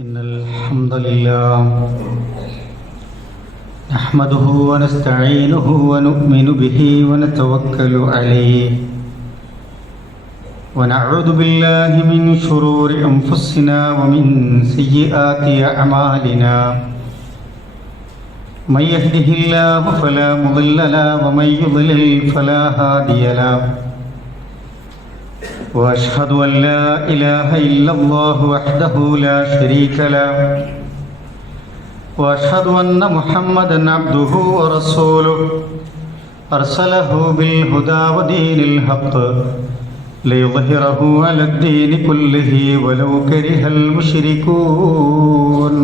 إن الحمد لله نحمده ونستعينه ونؤمن به ونتوكل عليه ونعوذ بالله من شرور أنفسنا ومن سيئات أعمالنا من يهده الله فلا مضل له ومن يضلل فلا هادي له وأشهد أن لا إله إلا الله وحده لا شريك له وأشهد أن محمدا عبده ورسوله أرسله بالهدى ودين الحق ليظهره على الدين كله ولو كره المشركون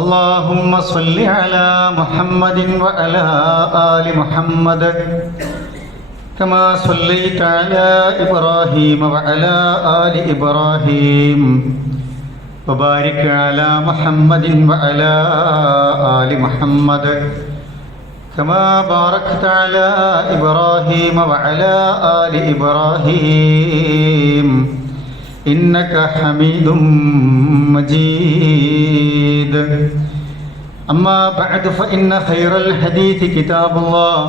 اللهم صل على محمد وعلى آل محمد كما صليت على إبراهيم وعلى آل إبراهيم وبارك على محمد وعلى آل محمد كما باركت على إبراهيم وعلى آل إبراهيم إنك حميد مجيد أما بعد فإن خير الحديث كتاب الله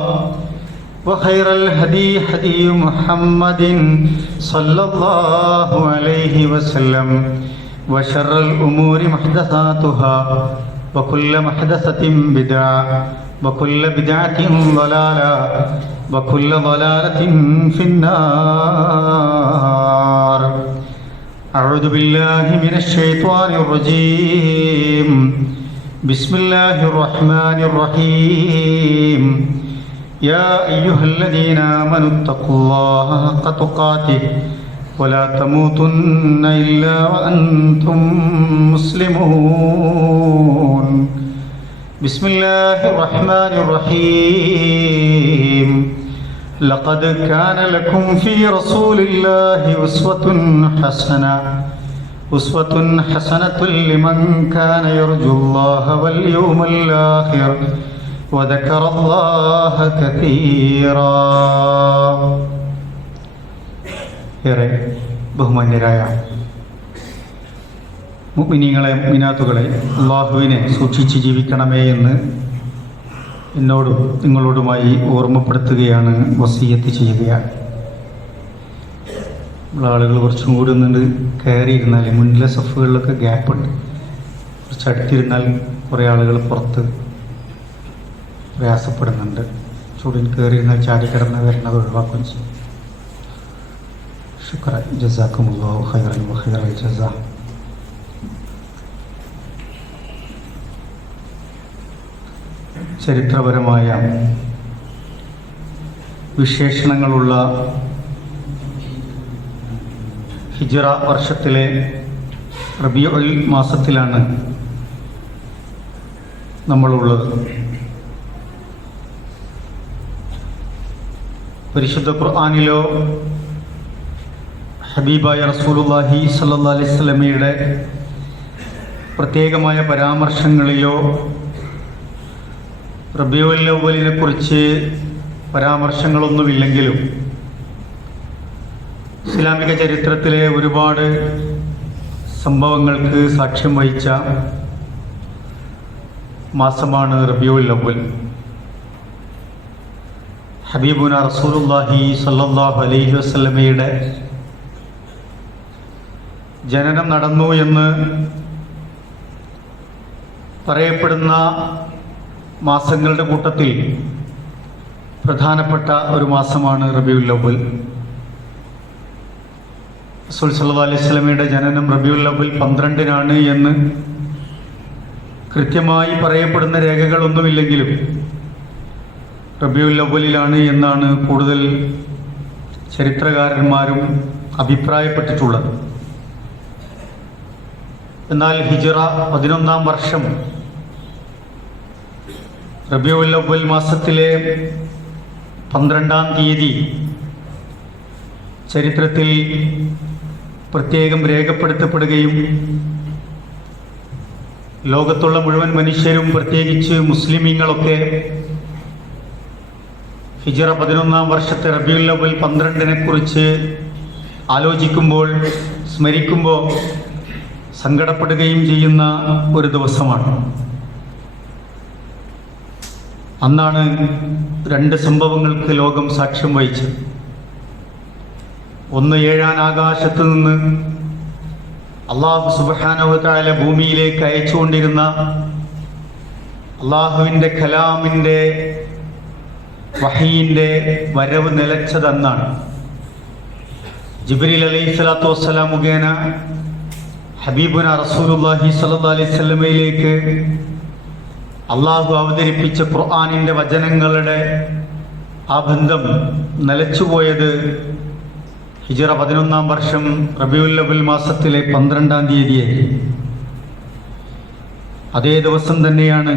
وخير الهدي هدي محمد صلى الله عليه وسلم وشر الأمور محدثاتها وكل محدثة بدعة وكل بدعة ضلالة وكل ضلالة في النار أعوذ بالله من الشيطان الرجيم بسم الله الرحمن الرحيم يا أيها الذين آمنوا اتقوا الله حق تقاته ولا تموتن إلا وأنتم مسلمون بسم الله الرحمن الرحيم لقد كان لكم في رسول الله أسوة حسنة لمن كان يرجو الله واليوم الآخر وذكر الله كثيرا. ഏറെ ബഹുമാന്യരായ മുഅ്മിനീങ്ങളെ മുഅ്മിനാത്തുകളെ, അല്ലാഹുവിനെ സൂക്ഷിച്ച് ജീവിക്കണമേ എന്ന് എന്നോടും നിങ്ങളോടുമായി ഓർമ്മപ്പെടുത്തുകയാണ്, വസിയത്ത് ചെയ്യുകയാണ്. ആളുകൾ കുറച്ചും കൂടി ഒന്നുണ്ട് കയറിയിരുന്നാൽ മുന്നിലെ സഫുകളിലൊക്കെ ഗ്യാപ്പുണ്ട്. കുറച്ച് അടുത്തിരുന്നാൽ കുറേ ആളുകൾ പുറത്ത് പ്രയാസപ്പെടുന്നുണ്ട്. ചൂടിൽ കയറിയിരുന്നാൽ ചാടിക്കിടന്ന് വരുന്നത് ഒഴിവാക്കുകയും ചെയ്യും. ശുക്രൻ, ജസാക്കുമുല്ലാഹു ഖൈറൻ വഖൈറൽ ജസാ. ചരിത്രപരമായ വിശേഷണങ്ങളുള്ള ഹിജ്റ വർഷത്തിലെ റബീഉൽ മാസത്തിലാണ് നമ്മളുള്ളത്. പരിശുദ്ധ ഖുർആനിലോ ഹബീബായ റസൂലുള്ളാഹി സ്വല്ലല്ലാഹു അലൈഹി വസല്ലമയുടെ പ്രത്യേകമായ പരാമർശങ്ങളിലോ റബീഉൽ അവ്വലിനെ കുറിച്ച് പരാമർശങ്ങളൊന്നുമില്ലെങ്കിലും ഇസ്ലാമിക ചരിത്രത്തിലെ ഒരുപാട് സംഭവങ്ങൾക്ക് സാക്ഷ്യം വഹിച്ച മാസമാണ് റബീഉൽ അവ്വൽ. ഹബീബുന റസൂലുള്ളാഹി സ്വല്ലല്ലാഹു അലൈഹി വസല്ലമയുടെ ജനനം നടന്നു എന്ന് പറയപ്പെടുന്ന മാസങ്ങളുടെ കൂട്ടത്തിൽ പ്രധാനപ്പെട്ട ഒരു മാസമാണ് റബീഉൽ അവ്വൽ. റസൂൽ സ്വല്ലല്ലാഹു അലൈഹി വസല്ലമയുടെ ജനനം റബീഉൽ അവ്വൽ 12-നാണ് എന്ന് കൃത്യമായി പറയപ്പെടുന്ന രേഖകളൊന്നുമില്ലെങ്കിലും റബീഉൽ അവ്വലിലാണ് എന്നാണ് കൂടുതൽ ചരിത്രകാരന്മാരും അഭിപ്രായപ്പെട്ടിട്ടുള്ളത്. എന്നാൽ ഹിജ്റ 11-ാം വർഷം റബീഉൽ അവ്വൽ മാസത്തിലെ 12-ാം തീയതി ചരിത്രത്തിൽ പ്രത്യേകം രേഖപ്പെടുത്തപ്പെടുകയും ലോകത്തുള്ള മുഴുവൻ മനുഷ്യരും പ്രത്യേകിച്ച് മുസ്ലിമീങ്ങളൊക്കെ ഹിജ്റ 11-ാം വർഷത്തെ റബീഉൽ അവ്വൽ 12-നെ കുറിച്ച് ആലോചിക്കുമ്പോൾ സ്മരിക്കുമ്പോൾ സങ്കടപ്പെടുകയും ചെയ്യുന്ന ഒരു ദിവസമാണ്. അന്നാണ് രണ്ട് സംഭവങ്ങൾക്ക് ലോകം സാക്ഷ്യം വഹിച്ചത്. ഒന്ന്, ഏഴാൻ ആകാശത്ത് നിന്ന് അള്ളാഹു സുബ്ഹാനഹു വ തആല ഭൂമിയിലേക്ക് അയച്ചുകൊണ്ടിരുന്ന അള്ളാഹുവിൻ്റെ കലാമിൻ്റെ വഹീൻ്റെ വരവ് നിലച്ചതെന്നാണ്. ജിബ്രീൽ അലൈഹിസ്സലാത്തു വസ്സലാം മുഖേന ഹബീബുന റസൂലുള്ളാഹി സ്വല്ലല്ലാഹി അലൈഹി വസല്ലമയിലേക്ക് അള്ളാഹു അവതരിപ്പിച്ച ഖുർആനിൻ്റെ വചനങ്ങളുടെ ആ ബന്ധം നിലച്ചുപോയത് ഹിജ്റ 11-ാം വർഷം റബീഉൽ അവ്വൽ മാസത്തിലെ 12-ാം തീയതിയായി. അതേ ദിവസം തന്നെയാണ്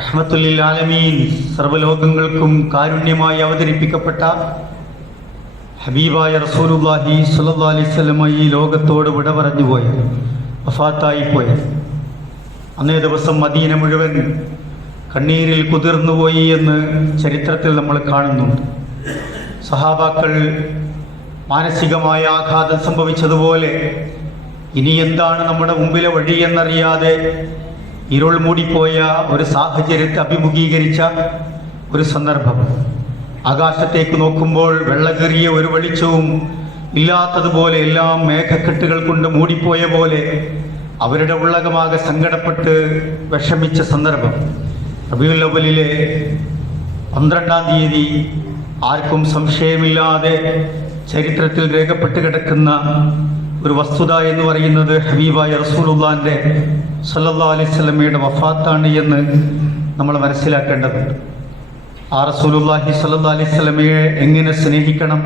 റഹ്മത്തുൽ ലിൽ ആലമീൻ, സർവ്വലോകങ്ങൾക്കും കാരുണ്യമായി അവതരിപ്പിക്കപ്പെട്ട ഹബീബായ റസൂലുള്ളാഹി സ്വല്ലല്ലാഹി അലൈഹി വസല്ലമ ഈ ലോകത്തോട് വിട പറഞ്ഞു പോയത്, വഫാത്തായി പോയത്. അന്നേ ദിവസം മദീന മുഴുവൻ കണ്ണീരിൽ കുതിർന്നുപോയി എന്ന് ചരിത്രത്തിൽ നമ്മൾ കാണുന്നുണ്ട്. സഹാബാക്കൾ മാനസികമായ ആഘാതം സംഭവിച്ചതുപോലെ ഇനി എന്താണ് നമ്മുടെ മുമ്പിലെ വഴി എന്നറിയാതെ ഇരുൾ മൂടിപ്പോയ ഒരു സാഹചര്യത്തെ അഭിമുഖീകരിച്ച ഒരു സന്ദർഭം. ആകാശത്തേക്ക് നോക്കുമ്പോൾ വെള്ളകേറിയ ഒരു വെളിച്ചവും ഇല്ലാത്തതുപോലെ, എല്ലാം മേഘക്കെട്ടുകൾ കൊണ്ട് മൂടിപ്പോയ പോലെ അവരുടെ ഉള്ളകമാകെ സങ്കടപ്പെട്ട് വിഷമിച്ച സന്ദർഭം. റബീഉൽ അവ്വലിലെ 12-ാം തീയതി ആർക്കും സംശയമില്ലാതെ ചരിത്രത്തിൽ രേഖപ്പെട്ട് കിടക്കുന്ന ഒരു വസ്തുത എന്ന് പറയുന്നത് ഹബീബായ റസൂലുള്ളാഹിന്റെ സ്വല്ലല്ലാഹു അലൈഹി വസല്ലമയുടെ വഫാത്താണ് എന്ന് നമ്മൾ മനസ്സിലാക്കേണ്ടതുണ്ട്. ആ റസൂലുള്ളാഹി സ്വല്ലല്ലാഹു അലൈഹി വസല്ലമയെ എങ്ങനെ സ്നേഹിക്കണം,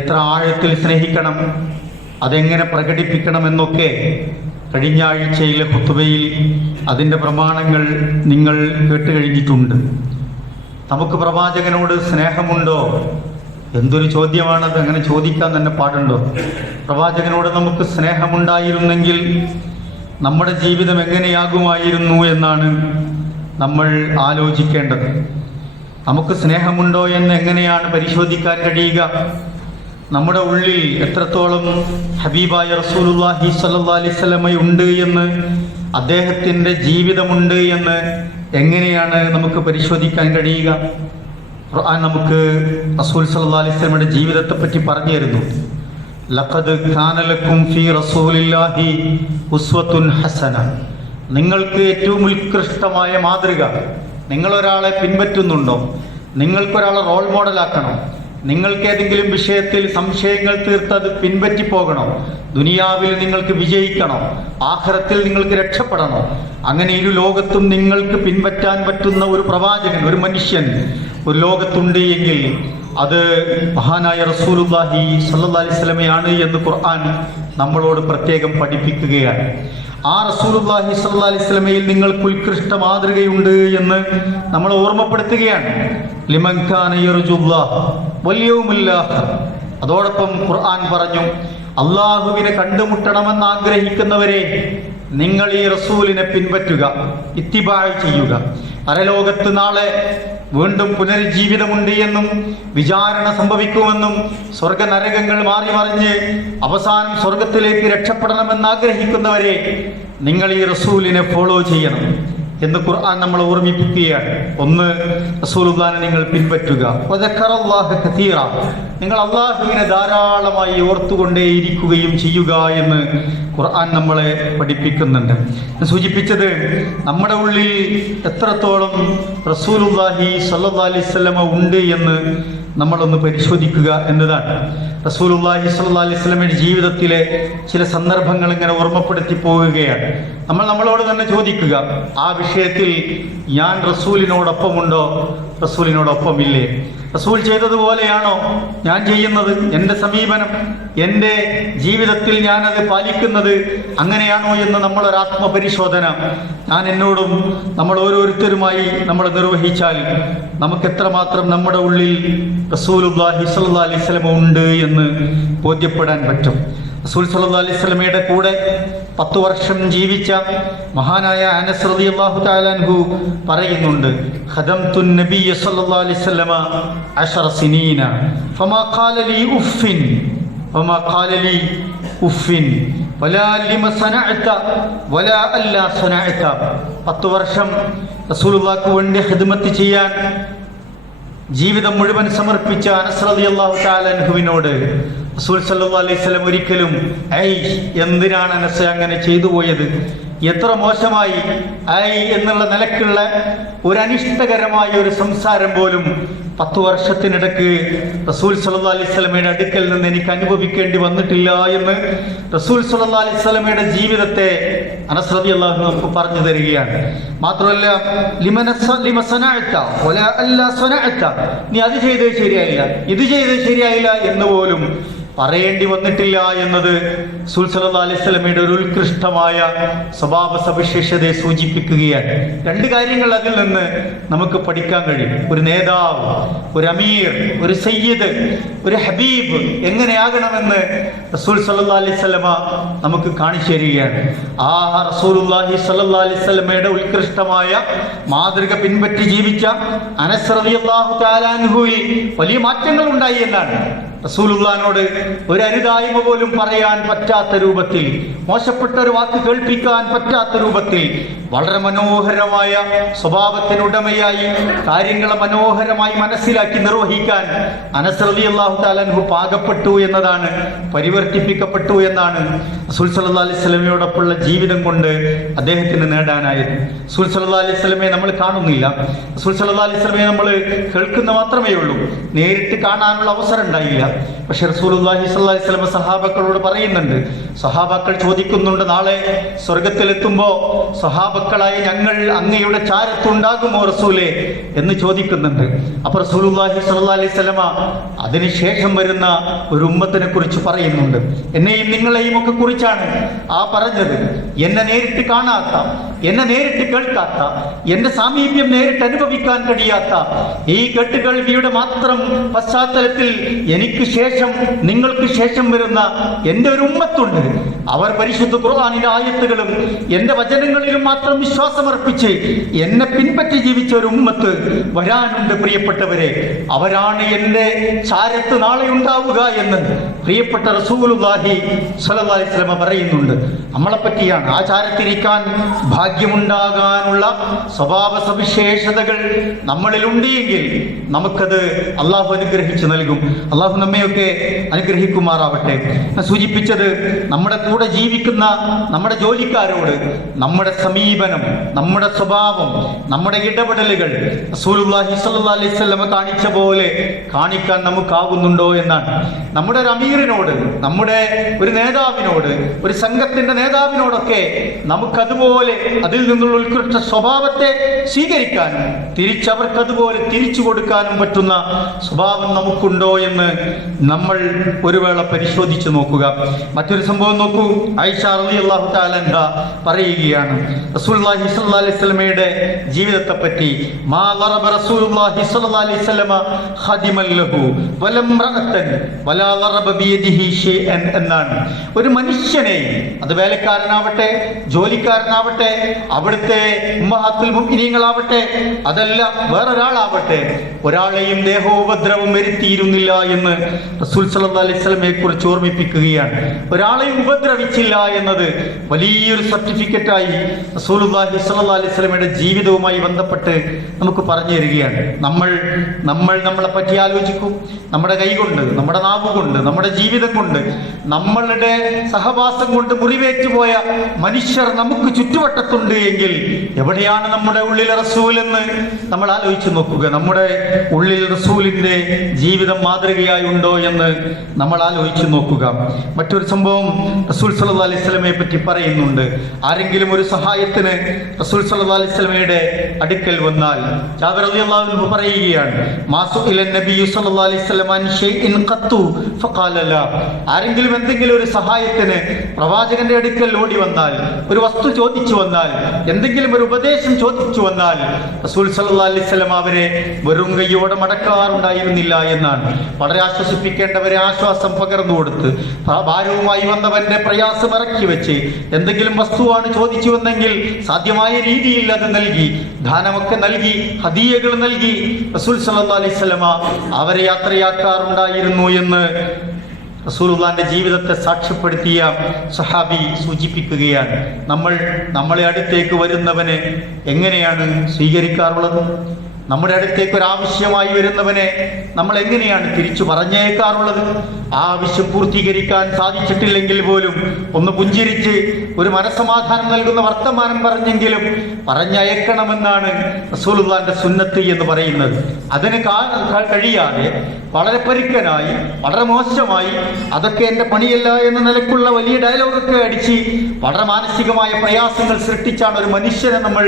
എത്ര ആഴത്തിൽ സ്നേഹിക്കണം, അതെങ്ങനെ പ്രകടിപ്പിക്കണമെന്നൊക്കെ കഴിഞ്ഞ ആഴ്ചയിലെ ഖുതുബയിൽ അതിൻ്റെ പ്രമാണങ്ങൾ നിങ്ങൾ കേട്ടുകഴിഞ്ഞിട്ടുണ്ട്. നമുക്ക് പ്രവാചകനോട് സ്നേഹമുണ്ടോ? എന്തൊരു ചോദ്യമാണത്! അങ്ങനെ ചോദിക്കാൻ തന്നെ പാടുണ്ടോ? പ്രവാചകനോട് നമുക്ക് സ്നേഹമുണ്ടായിരുന്നെങ്കിൽ നമ്മുടെ ജീവിതം എങ്ങനെയാകുമായിരുന്നു എന്നാണ് നമ്മൾ ആലോചിക്കേണ്ടത്. നമുക്ക് സ്നേഹമുണ്ടോ എന്ന് എങ്ങനെയാണ് പരിശോധിക്കാൻ കഴിയുക? നമ്മുടെ ഉള്ളിൽ എത്രത്തോളം ഹബീബായ റസൂലുള്ളാഹി സ്വല്ലല്ലാഹി അലൈഹി വസല്ലമ ഉണ്ട് എന്ന്, അദ്ദേഹത്തിൻ്റെ ജീവിതമുണ്ട് എന്ന് എങ്ങനെയാണ് നമുക്ക് പരിശോധിക്കാൻ കഴിയുക? ഖുർആൻ നമുക്ക് റസൂൽ സ്വല്ലല്ലാഹി അലൈഹി വസല്ലമയുടെ ജീവിതത്തെ പറ്റി പറഞ്ഞു തരുന്നു. ലഖദ് കാന ലക്കും ഫീ റസൂലില്ലാഹി ഉസ്വത്തുൻ ഹസന. നിങ്ങൾക്ക് ഏറ്റവും ഉത്കൃഷ്ടമായ മാതൃക. നിങ്ങളൊരാളെ പിൻപറ്റുന്നുണ്ടോ? നിങ്ങൾക്കൊരാളെ റോൾ മോഡലാക്കണം. നിങ്ങൾക്ക് ഏതെങ്കിലും വിഷയത്തിൽ സംശയങ്ങൾ തീർത്ത് അത് പിൻപറ്റി പോകണോ? ദുനിയാവിൽ നിങ്ങൾക്ക് വിജയിക്കണോ? ആഖിറത്തിൽ നിങ്ങൾക്ക് രക്ഷപ്പെടണോ? അങ്ങനെ ഇരു ലോകത്തും നിങ്ങൾക്ക് പിൻപറ്റാൻ പറ്റുന്ന ഒരു പ്രവാചകൻ, ഒരു മനുഷ്യൻ ഒരു ലോകത്തുണ്ട് എങ്കിൽ അത് മഹാനായ റസൂലുള്ളാഹി സ്വല്ലല്ലാഹി അലൈഹി വസല്ലമയാണ് എന്ന് ഖുർആൻ നമ്മളോട് പ്രത്യേകം പഠിപ്പിക്കുകയാണ്. ആ റസൂലുള്ളാഹി സ്വല്ലല്ലാഹി അലൈഹി വസല്ലമയിൽ നിങ്ങൾക്ക് ഉത്കൃഷ്ട മാതൃകയുണ്ട് എന്ന് നമ്മൾ ഓർമ്മപ്പെടുത്തുകയാണ്. ലിമൻ കാന യർജുല്ലാഹ വൽ യൗമൽ ആഖിർ. അതോടൊപ്പം ഖുർആൻ പറഞ്ഞു, അള്ളാഹുവിനെ കണ്ടുമുട്ടണമെന്ന് ആഗ്രഹിക്കുന്നവരെ നിങ്ങൾ ഈ റസൂലിനെ പിൻപറ്റുക, ഇത്തിബാഅ് ചെയ്യുക. പരലോകത്ത് നാളെ വീണ്ടും പുനരുജ്ജീവിതമുണ്ട് എന്നും വിചാരണ സംഭവിക്കുമെന്നും സ്വർഗ നരകങ്ങൾ മാറി മറിഞ്ഞ് അവസാനം സ്വർഗത്തിലേക്ക് രക്ഷപ്പെടണമെന്ന് ആഗ്രഹിക്കുന്നവരെ നിങ്ങൾ ഈ റസൂലിനെ ഫോളോ ചെയ്യണം എന്ന് ഖുർആൻ നമ്മൾ ഓർമ്മിപ്പിക്കുകയാണ്. ഒന്ന്, റസൂലുള്ളാഹിനെ നിങ്ങൾ പിൻപറ്റുക. വദക്കറല്ലാഹ കതീറ. നിങ്ങൾ അള്ളാഹുവിനെ ധാരാളമായി ഓർത്തുകൊണ്ടേയിരിക്കുകയും ചെയ്യുക എന്ന് ഖുർആൻ നമ്മളെ പഠിപ്പിക്കുന്നുണ്ട്. സൂചിപ്പിച്ചത് നമ്മുടെ ഉള്ളിൽ എത്രത്തോളം റസൂലുള്ളാഹി സ്വല്ലല്ലാഹി അലൈഹി വസല്ലമ ഉണ്ട് എന്ന് നമ്മളൊന്ന് പരിശോധിക്കുക എന്നതാണ്. റസൂലുള്ളാഹി സ്വല്ലല്ലാഹി അലൈഹി വസല്ലമയുടെ ജീവിതത്തിലെ ചില സന്ദർഭങ്ങൾ ഇങ്ങനെ ഓർമ്മപ്പെടുത്തി പോവുകയാണ്. നമ്മളോട് തന്നെ ചോദിക്കുക, ആ വിഷയത്തിൽ ഞാൻ റസൂലിനോടൊപ്പമുണ്ടോ, റസൂലിനോടൊപ്പമില്ലേ? റസൂൽ ചെയ്തതുപോലെയാണോ ഞാൻ ചെയ്യുന്നത്? എൻ്റെ സമീപനം, എൻ്റെ ജീവിതത്തിൽ ഞാനത് പാലിക്കുന്നത് അങ്ങനെയാണോ എന്ന് നമ്മളൊരാത്മപരിശോധന ഞാൻ എന്നോടും നമ്മൾ ഓരോരുത്തരുമായി നമ്മൾ നിർവഹിച്ചാൽ നമുക്ക് എത്രമാത്രം നമ്മുടെ ഉള്ളിൽ റസൂലുള്ളാഹി സ്വല്ലല്ലാഹി അലൈഹി വസല്ലമ ഉണ്ട് എന്ന് ബോധ്യപ്പെടാൻ പറ്റും. റസൂൽ സ്വല്ലല്ലാഹി അലൈഹി വസല്ലമയുടെ കൂടെ 10 വർഷം ജീവിച്ച മഹാനായ അനസ് റളിയല്ലാഹു തആല അൻഹു പറയുന്നുണ്ട്, ഖദംതു നബിയ്യ സ്വല്ലല്ലാഹി അലൈഹി വസല്ലമ 10 സിനീന ഫമാ ഖാല ലീ ഉഫ്ഫിൻ വമാ ഖാല ലി ഉഫിൻ വലാ ലിമ സനഅത വലാ അല്ലാ സനഅത. 10 വർഷം റസൂലുള്ളാഹിക്ക് വേണ്ടി ഖിദ്മത്ത് ചെയ്യാൻ ജീവിതം മുഴുവൻ സമർപ്പിച്ച അനസ് റളിയല്ലാഹു തആല അൻഹുവിനോട് റസൂൽ സല്ലല്ലാഹു അലൈഹി വസല്ലം ഒരിക്കലും എന്തിനാണ് അനസ് അങ്ങനെ ചെയ്തു പോയത്, എത്ര മോശമായി എന്നുള്ള നിലക്കുള്ള ഒരു അനിഷ്ടകരമായ ഒരു സംസാരം പോലും 10 വർഷത്തിനിടക്ക് റസൂൽ സല്ലല്ലാഹു അലൈഹി വസല്ലമയുടെ അടുക്കൽ നിന്ന് എനിക്ക് അനുഭവിക്കേണ്ടി വന്നിട്ടില്ല എന്ന് റസൂൽ സല്ലല്ലാഹു അലൈഹി വസല്ലമയുടെ ജീവിതത്തെ അനസ് റളിയല്ലാഹു അൻഹു നമുക്ക് പറഞ്ഞു തരികയാണ്. മാത്രമല്ല ലിമ സനഅത വലാ അല്ലാ സനഅത, നീ അത് ചെയ്തത് ശരിയായില്ല, ഇത് ചെയ്തത് ശരിയായില്ല എന്ന് പോലും പറയേണ്ടി വന്നിട്ടില്ല എന്നത് റസൂൽ സല്ലല്ലാഹു അലൈഹി വസല്ലമയുടെ ഒരു ഉത്കൃഷ്ടമായ സ്വഭാവ സവിശേഷതയെ സൂചിപ്പിക്കുകയാണ്. 2 കാര്യങ്ങൾ അതിൽ നിന്ന് നമുക്ക് പഠിക്കാൻ കഴിയും. ഒരു നേതാവ്, ഒരു അമീർ, ഒരു സയ്യിദ്, ഒരു ഹബീബ് എങ്ങനെയാകണമെന്ന് റസൂൽ സല്ലല്ലാഹു അലൈഹി വസല്ലമ നമുക്ക് കാണിച്ചു തരികയാണ്. ആ റസൂലുള്ളാഹി സല്ലല്ലാഹു അലൈഹി വസല്ലമയുടെ ഉത്കൃഷ്ടമായ മാതൃക പിൻപറ്റി ജീവിച്ച അനസ് റളിയല്ലാഹു തആല അൻഹുവിൽ വലിയ മാറ്റങ്ങൾ ഉണ്ടായി എന്നാണ്. റസൂലുള്ളാഹിനോട് ഒരു അരുതായ്മ പോലും പറയാൻ പറ്റാത്ത രൂപത്തിൽ, മോശപ്പെട്ട ഒരു വാക്ക് കേൾപ്പിക്കാൻ പറ്റാത്ത രൂപത്തിൽ വളരെ മനോഹരമായ സ്വഭാവത്തിനുടമയായി കാര്യങ്ങളെ മനോഹരമായി മനസ്സിലാക്കി നിർവഹിക്കാൻ അനസ് റളിയല്ലാഹു തആല അൻഹു പാകപ്പെട്ടു എന്നതാണ്, പരിവർത്തിപ്പിക്കപ്പെട്ടു എന്നാണ് റസൂൽ സല്ലല്ലാഹു അലൈഹി വസല്ലമയോടൊപ്പമുള്ള ജീവിതം കൊണ്ട് അദ്ദേഹത്തിന് നേടാനായത്. റസൂൽ സല്ലല്ലാഹു അലൈഹി വസല്ലമയെ നമ്മൾ കാണുന്നില്ല, റസൂൽ സല്ലല്ലാഹു അലൈഹി വസല്ലമയെ നമ്മൾ കേൾക്കുന്ന മാത്രമേ ഉള്ളൂ, നേരിട്ട് കാണാനുള്ള അവസരം ഉണ്ടായില്ല. പക്ഷെ റസൂലുള്ളാഹി സ്വല്ലല്ലാഹു അലൈഹി വസല്ലം സഹാബക്കളോട് പറയുന്നുണ്ട്, സഹാബാക്കൾ ചോദിക്കുന്നുണ്ട്, നാളെ സ്വർഗത്തിലെത്തുമ്പോ സഹാബക്കളായ ഞങ്ങൾ അങ്ങയുടെ ചാരത്തുണ്ടാകുമോ റസൂലേ എന്ന് ചോദിക്കുന്നുണ്ട്. അപ്പൊ റസൂലുള്ളാഹി സ്വല്ലല്ലാഹു അലൈഹി വസല്ലമ അതിനുശേഷം വരുന്ന ഒരു ഉമ്മത്തിനെ കുറിച്ച് പറയുന്നുണ്ട്. എന്നെയും നിങ്ങളെയും ഒക്കെ കുറിച്ചാണ് ആ പറഞ്ഞത്. എന്നെ നേരിട്ട് കാണാത്ത, എന്നെ നേരിട്ട് കേൾക്കാത്ത, എന്റെ സാമീപ്യം നേരിട്ട് അനുഭവിക്കാൻ കഴിയാത്ത ഈ കേട്ടുകേൾവിയുടെ മാത്രം പശ്ചാത്തലത്തിൽ എനിക്ക് ശേഷം, നിങ്ങൾക്ക് ശേഷം വരുന്ന എന്റെ ഒരു ഉമ്മത്തുണ്ട്. അവർ പരിശുദ്ധ ഖുർആനിലെ ആയത്തുകളും എന്റെ വചനങ്ങളിലും മാത്രം വിശ്വാസമർപ്പിച്ച് എന്നെ പിൻപറ്റി ജീവിച്ച ഒരു ഉമ്മത്ത് വരാനുണ്ട് പ്രിയപ്പെട്ടവരെ. അവരാണ് എന്റെ ചാരത്ത് നാളെ ഉണ്ടാവുക എന്ന് പ്രിയപ്പെട്ട റസൂലുള്ളാഹി സ്വല്ലല്ലാഹു അലൈഹി വസല്ലം പറയുന്നുണ്ട്. നമ്മളെ പറ്റിയാണ്. ആ ചാരത്തിരിക്കാൻ ഭാഗ്യമുണ്ടാകാനുള്ള സ്വഭാവ സവിശേഷതകൾ നമ്മളിലുണ്ടെങ്കിൽ നമുക്കത് അള്ളാഹു അനുഗ്രഹിച്ചു നൽകും. അള്ളാഹു നമ്മയൊക്കെ അനുഗ്രഹിക്കുമാറാവട്ടെ. സൂചിപ്പിച്ചത്, നമ്മുടെ കൂടെ ജീവിക്കുന്ന നമ്മുടെ ജോലിക്കാരോട് നമ്മുടെ സമീപനം, നമ്മുടെ സ്വഭാവം, നമ്മുടെ ഇടപെടലുകൾ റസൂലുള്ളാഹി സ്വല്ലല്ലാഹു അലൈഹി വസല്ലം കാണിച്ച പോലെ കാണിക്കാൻ നമുക്കാവുന്നുണ്ടോ എന്നാണ്. നമ്മുടെ ഒരു അമീറിനോട്, നമ്മുടെ ഒരു നേതാവിനോട്, ഒരു സംഘത്തിന്റെ നേതാവിനോടൊക്കെ നമുക്കതുപോലെ അതിൽ നിന്നുള്ള ഉത്കൃഷ്ട സ്വഭാവത്തെ സ്വീകരിക്കാനും തിരിച്ചവർക്കതുപോലെ തിരിച്ചു കൊടുക്കാനും പറ്റുന്ന സ്വഭാവം നമുക്കുണ്ടോ എന്ന് നമ്മൾ ഒരു വേള പരിശോധിച്ചു നോക്കുക. മറ്റൊരു സംഭവം നോക്കൂ. ആയിഷ റളിയല്ലാഹു തആല അൻഹ പറയുകയാണ് റസൂലുള്ളാഹി സ്വല്ലല്ലാഹു അലൈഹി വസല്ലമയുടെ ജീവിതത്തെ പറ്റി, മാ ലറബ റസൂലുള്ളാഹി സ്വല്ലല്ലാഹു അലൈഹി വസല്ലമ ഖദിമൻ ലഹു വലംറഅതൻ വലാ ലറബ ബിയദിഹി ഷൈഅൻ എന്നാണ്. ഒരു മനുഷ്യനെയും, അത് വേലക്കാരനാവട്ടെ, ജോലിക്കാരനാവട്ടെ, അവിടുത്തെ ഉമ്മഹാത്തുൽ മുഅ്മിനീങ്ങളാവട്ടെ, അതല്ല വേറൊരാളാവട്ടെ, ഒരാളെയും ദേഹോപദ്രവം വരുത്തിയിരുന്നില്ല എന്ന് റസൂൽ സല്ലല്ലാഹു അലൈഹി വസല്ലമയെ കുറിച്ച് ഓർമ്മിപ്പിക്കുകയാണ്. ഒരാളെയും ഉപദ്രവിച്ചില്ല എന്നത് വലിയൊരു സർട്ടിഫിക്കറ്റായി റസൂലുള്ളാഹി സ്വല്ലല്ലാഹു അലൈഹി വസല്ലമയുടെ ജീവിതവുമായി ബന്ധപ്പെട്ട് നമുക്ക് പറഞ്ഞു തരികയാണ്. നമ്മളെ പറ്റി ആലോചിക്കും. നമ്മുടെ കൈകൊണ്ട്, നമ്മുടെ നാവുകൊണ്ട്, നമ്മുടെ ജീവിതം കൊണ്ട്, നമ്മളുടെ സഹവാസം കൊണ്ട് മുറിവേറ്റുപോയ മനുഷ്യർ നമുക്ക് ചുറ്റുവട്ടത്തുണ്ട് എങ്കിൽ എവിടെയാണ് നമ്മുടെ ഉള്ളിലെ റസൂൽ എന്ന് നമ്മൾ ആലോചിച്ച് നോക്കുക. നമ്മുടെ ഉള്ളിൽ റസൂലിന്റെ ജീവിതം മാതൃകയായി ഉണ്ടോ എന്ന് നമ്മൾ ആലോചിച്ച് നോക്കുക. മറ്റൊരു സംഭവം റസൂൽ സല്ലല്ലാഹു അലൈഹി വസല്ലമയെ പറ്റി പറയുന്നുണ്ട്. ആരെങ്കിലും ഒരു സഹായത്തിന് റസൂൽ സല്ലല്ലാഹു അലൈഹി വസല്ലമയുടെ അടുക്കൽ വന്നാൽ, ജാബിർ റളിയല്ലാഹു അൻഹു പറയുകയാണ്, മാസുഇലൻ നബിയ്യു സല്ലല്ലാഹു അലൈഹി വസല്ലം അൻ ഷൈഇൻ ഖത്തു ഫഖാല ലാ. ആരെങ്കിലും എന്തെങ്കിലും ഒരു സഹായത്തിന് പ്രവാചകന്റെ അടുക്കൽ ഓടി വന്നാൽ, ഒരു വസ്തു ചോദിച്ചു വന്നാൽ, എന്തെങ്കിലും ഒരു ഉപദേശം ചോദിച്ചു വന്നാൽ റസൂൽ സല്ലല്ലാഹു അലൈഹി വസല്ലം അവരെ വെറും കൈയോടെ മടക്കാറുണ്ടായിരുന്നില്ല എന്നാണ്. വളരെ ആശ്വസിപ്പിക്കേണ്ടവരെ ആശ്വാസം പകർന്നു കൊടുത്ത്, ഭാരവുമായി വന്നവന്റെ പ്രയാസം ഇറക്കി വെച്ച്, എന്തെങ്കിലും വസ്തുവാണ് ചോദിച്ചു വന്നെങ്കിൽ സാധ്യമായ രീതിയിൽ അത് നൽകി, ദാനമൊക്കെ നൽകി, ഹദിയകൾ നൽകി റസൂൽ സല്ലല്ലാഹു അലൈഹി വസല്ലം അവരെ യാത്രയാക്കാറുണ്ടായിരുന്നു എന്ന് റസൂലുള്ളാഹിന്റെ ജീവിതത്തെ സാക്ഷ്യപ്പെടുത്തിയ സഹാബി സൂചിപ്പിക്കുകയാണ്, നമ്മളെ അടുത്തേക്ക് വരുന്നവനെ എങ്ങനെയാണ് സ്വീകരിക്കാറുള്ളത്? നമ്മുടെ അടുത്തേക്ക് ഒരാവശ്യമായി വരുന്നവനെ നമ്മൾ എങ്ങനെയാണ് തിരിച്ചു പറഞ്ഞേക്കാറുള്ളത്? ആ ആവശ്യം പൂർത്തീകരിക്കാൻ സാധിച്ചിട്ടില്ലെങ്കിൽ പോലും ഒന്ന് പുഞ്ചിരിച്ച് ഒരു മനസ്സമാധാനം നൽകുന്ന വർത്തമാനം പറഞ്ഞെങ്കിലും പറഞ്ഞയക്കണമെന്നാണ് റസൂലുള്ളാഹിന്റെ സുന്നത്ത് എന്ന് പറയുന്നത്. അതിന് കഴിയാതെ വളരെ പരുക്കനായി, വളരെ മോശമായി, അതൊക്കെ എൻ്റെ പണിയല്ല എന്ന നിലക്കുള്ള വലിയ ഡയലോഗൊക്കെ അടിച്ച് വളരെ മാനസികമായ പ്രയാസങ്ങൾ സൃഷ്ടിച്ചാണ് ഒരു മനുഷ്യനെ നമ്മൾ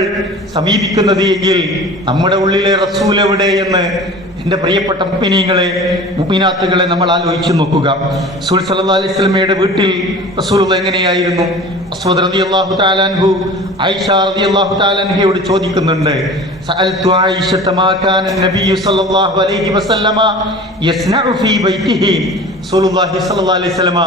സമീപിക്കുന്നത് എങ്കിൽ നമ്മുടെ ഉള്ളിലെ റസൂൽ എവിടെ എന്ന് എൻ്റെ പ്രിയപ്പെട്ട മുഅ്മിനാത്തുകളെ നമ്മൾ ആലോചിച്ച് നോക്കുക. റസൂൽ സല്ലല്ലാഹു അലൈഹി വസല്ലമയുടെ വീട്ടിൽ റസൂലുള്ളാഹി എങ്ങനെയായിരുന്നു? അസ്വദ് റളിയല്ലാഹു തആല അൻഹു ആയിഷ റളിയല്ലാഹു തആല അൻഹയോട് ചോദിക്കുന്നുണ്ട്, സഅൽതു ആയിഷത മാ കാന നബിയ്യു സല്ലല്ലാഹു അലൈഹി വസല്ലമ യസ്നഉ ഫീ ബൈതിഹി. റസൂലുള്ളാഹി സല്ലല്ലാഹു അലൈഹി വസല്ലമ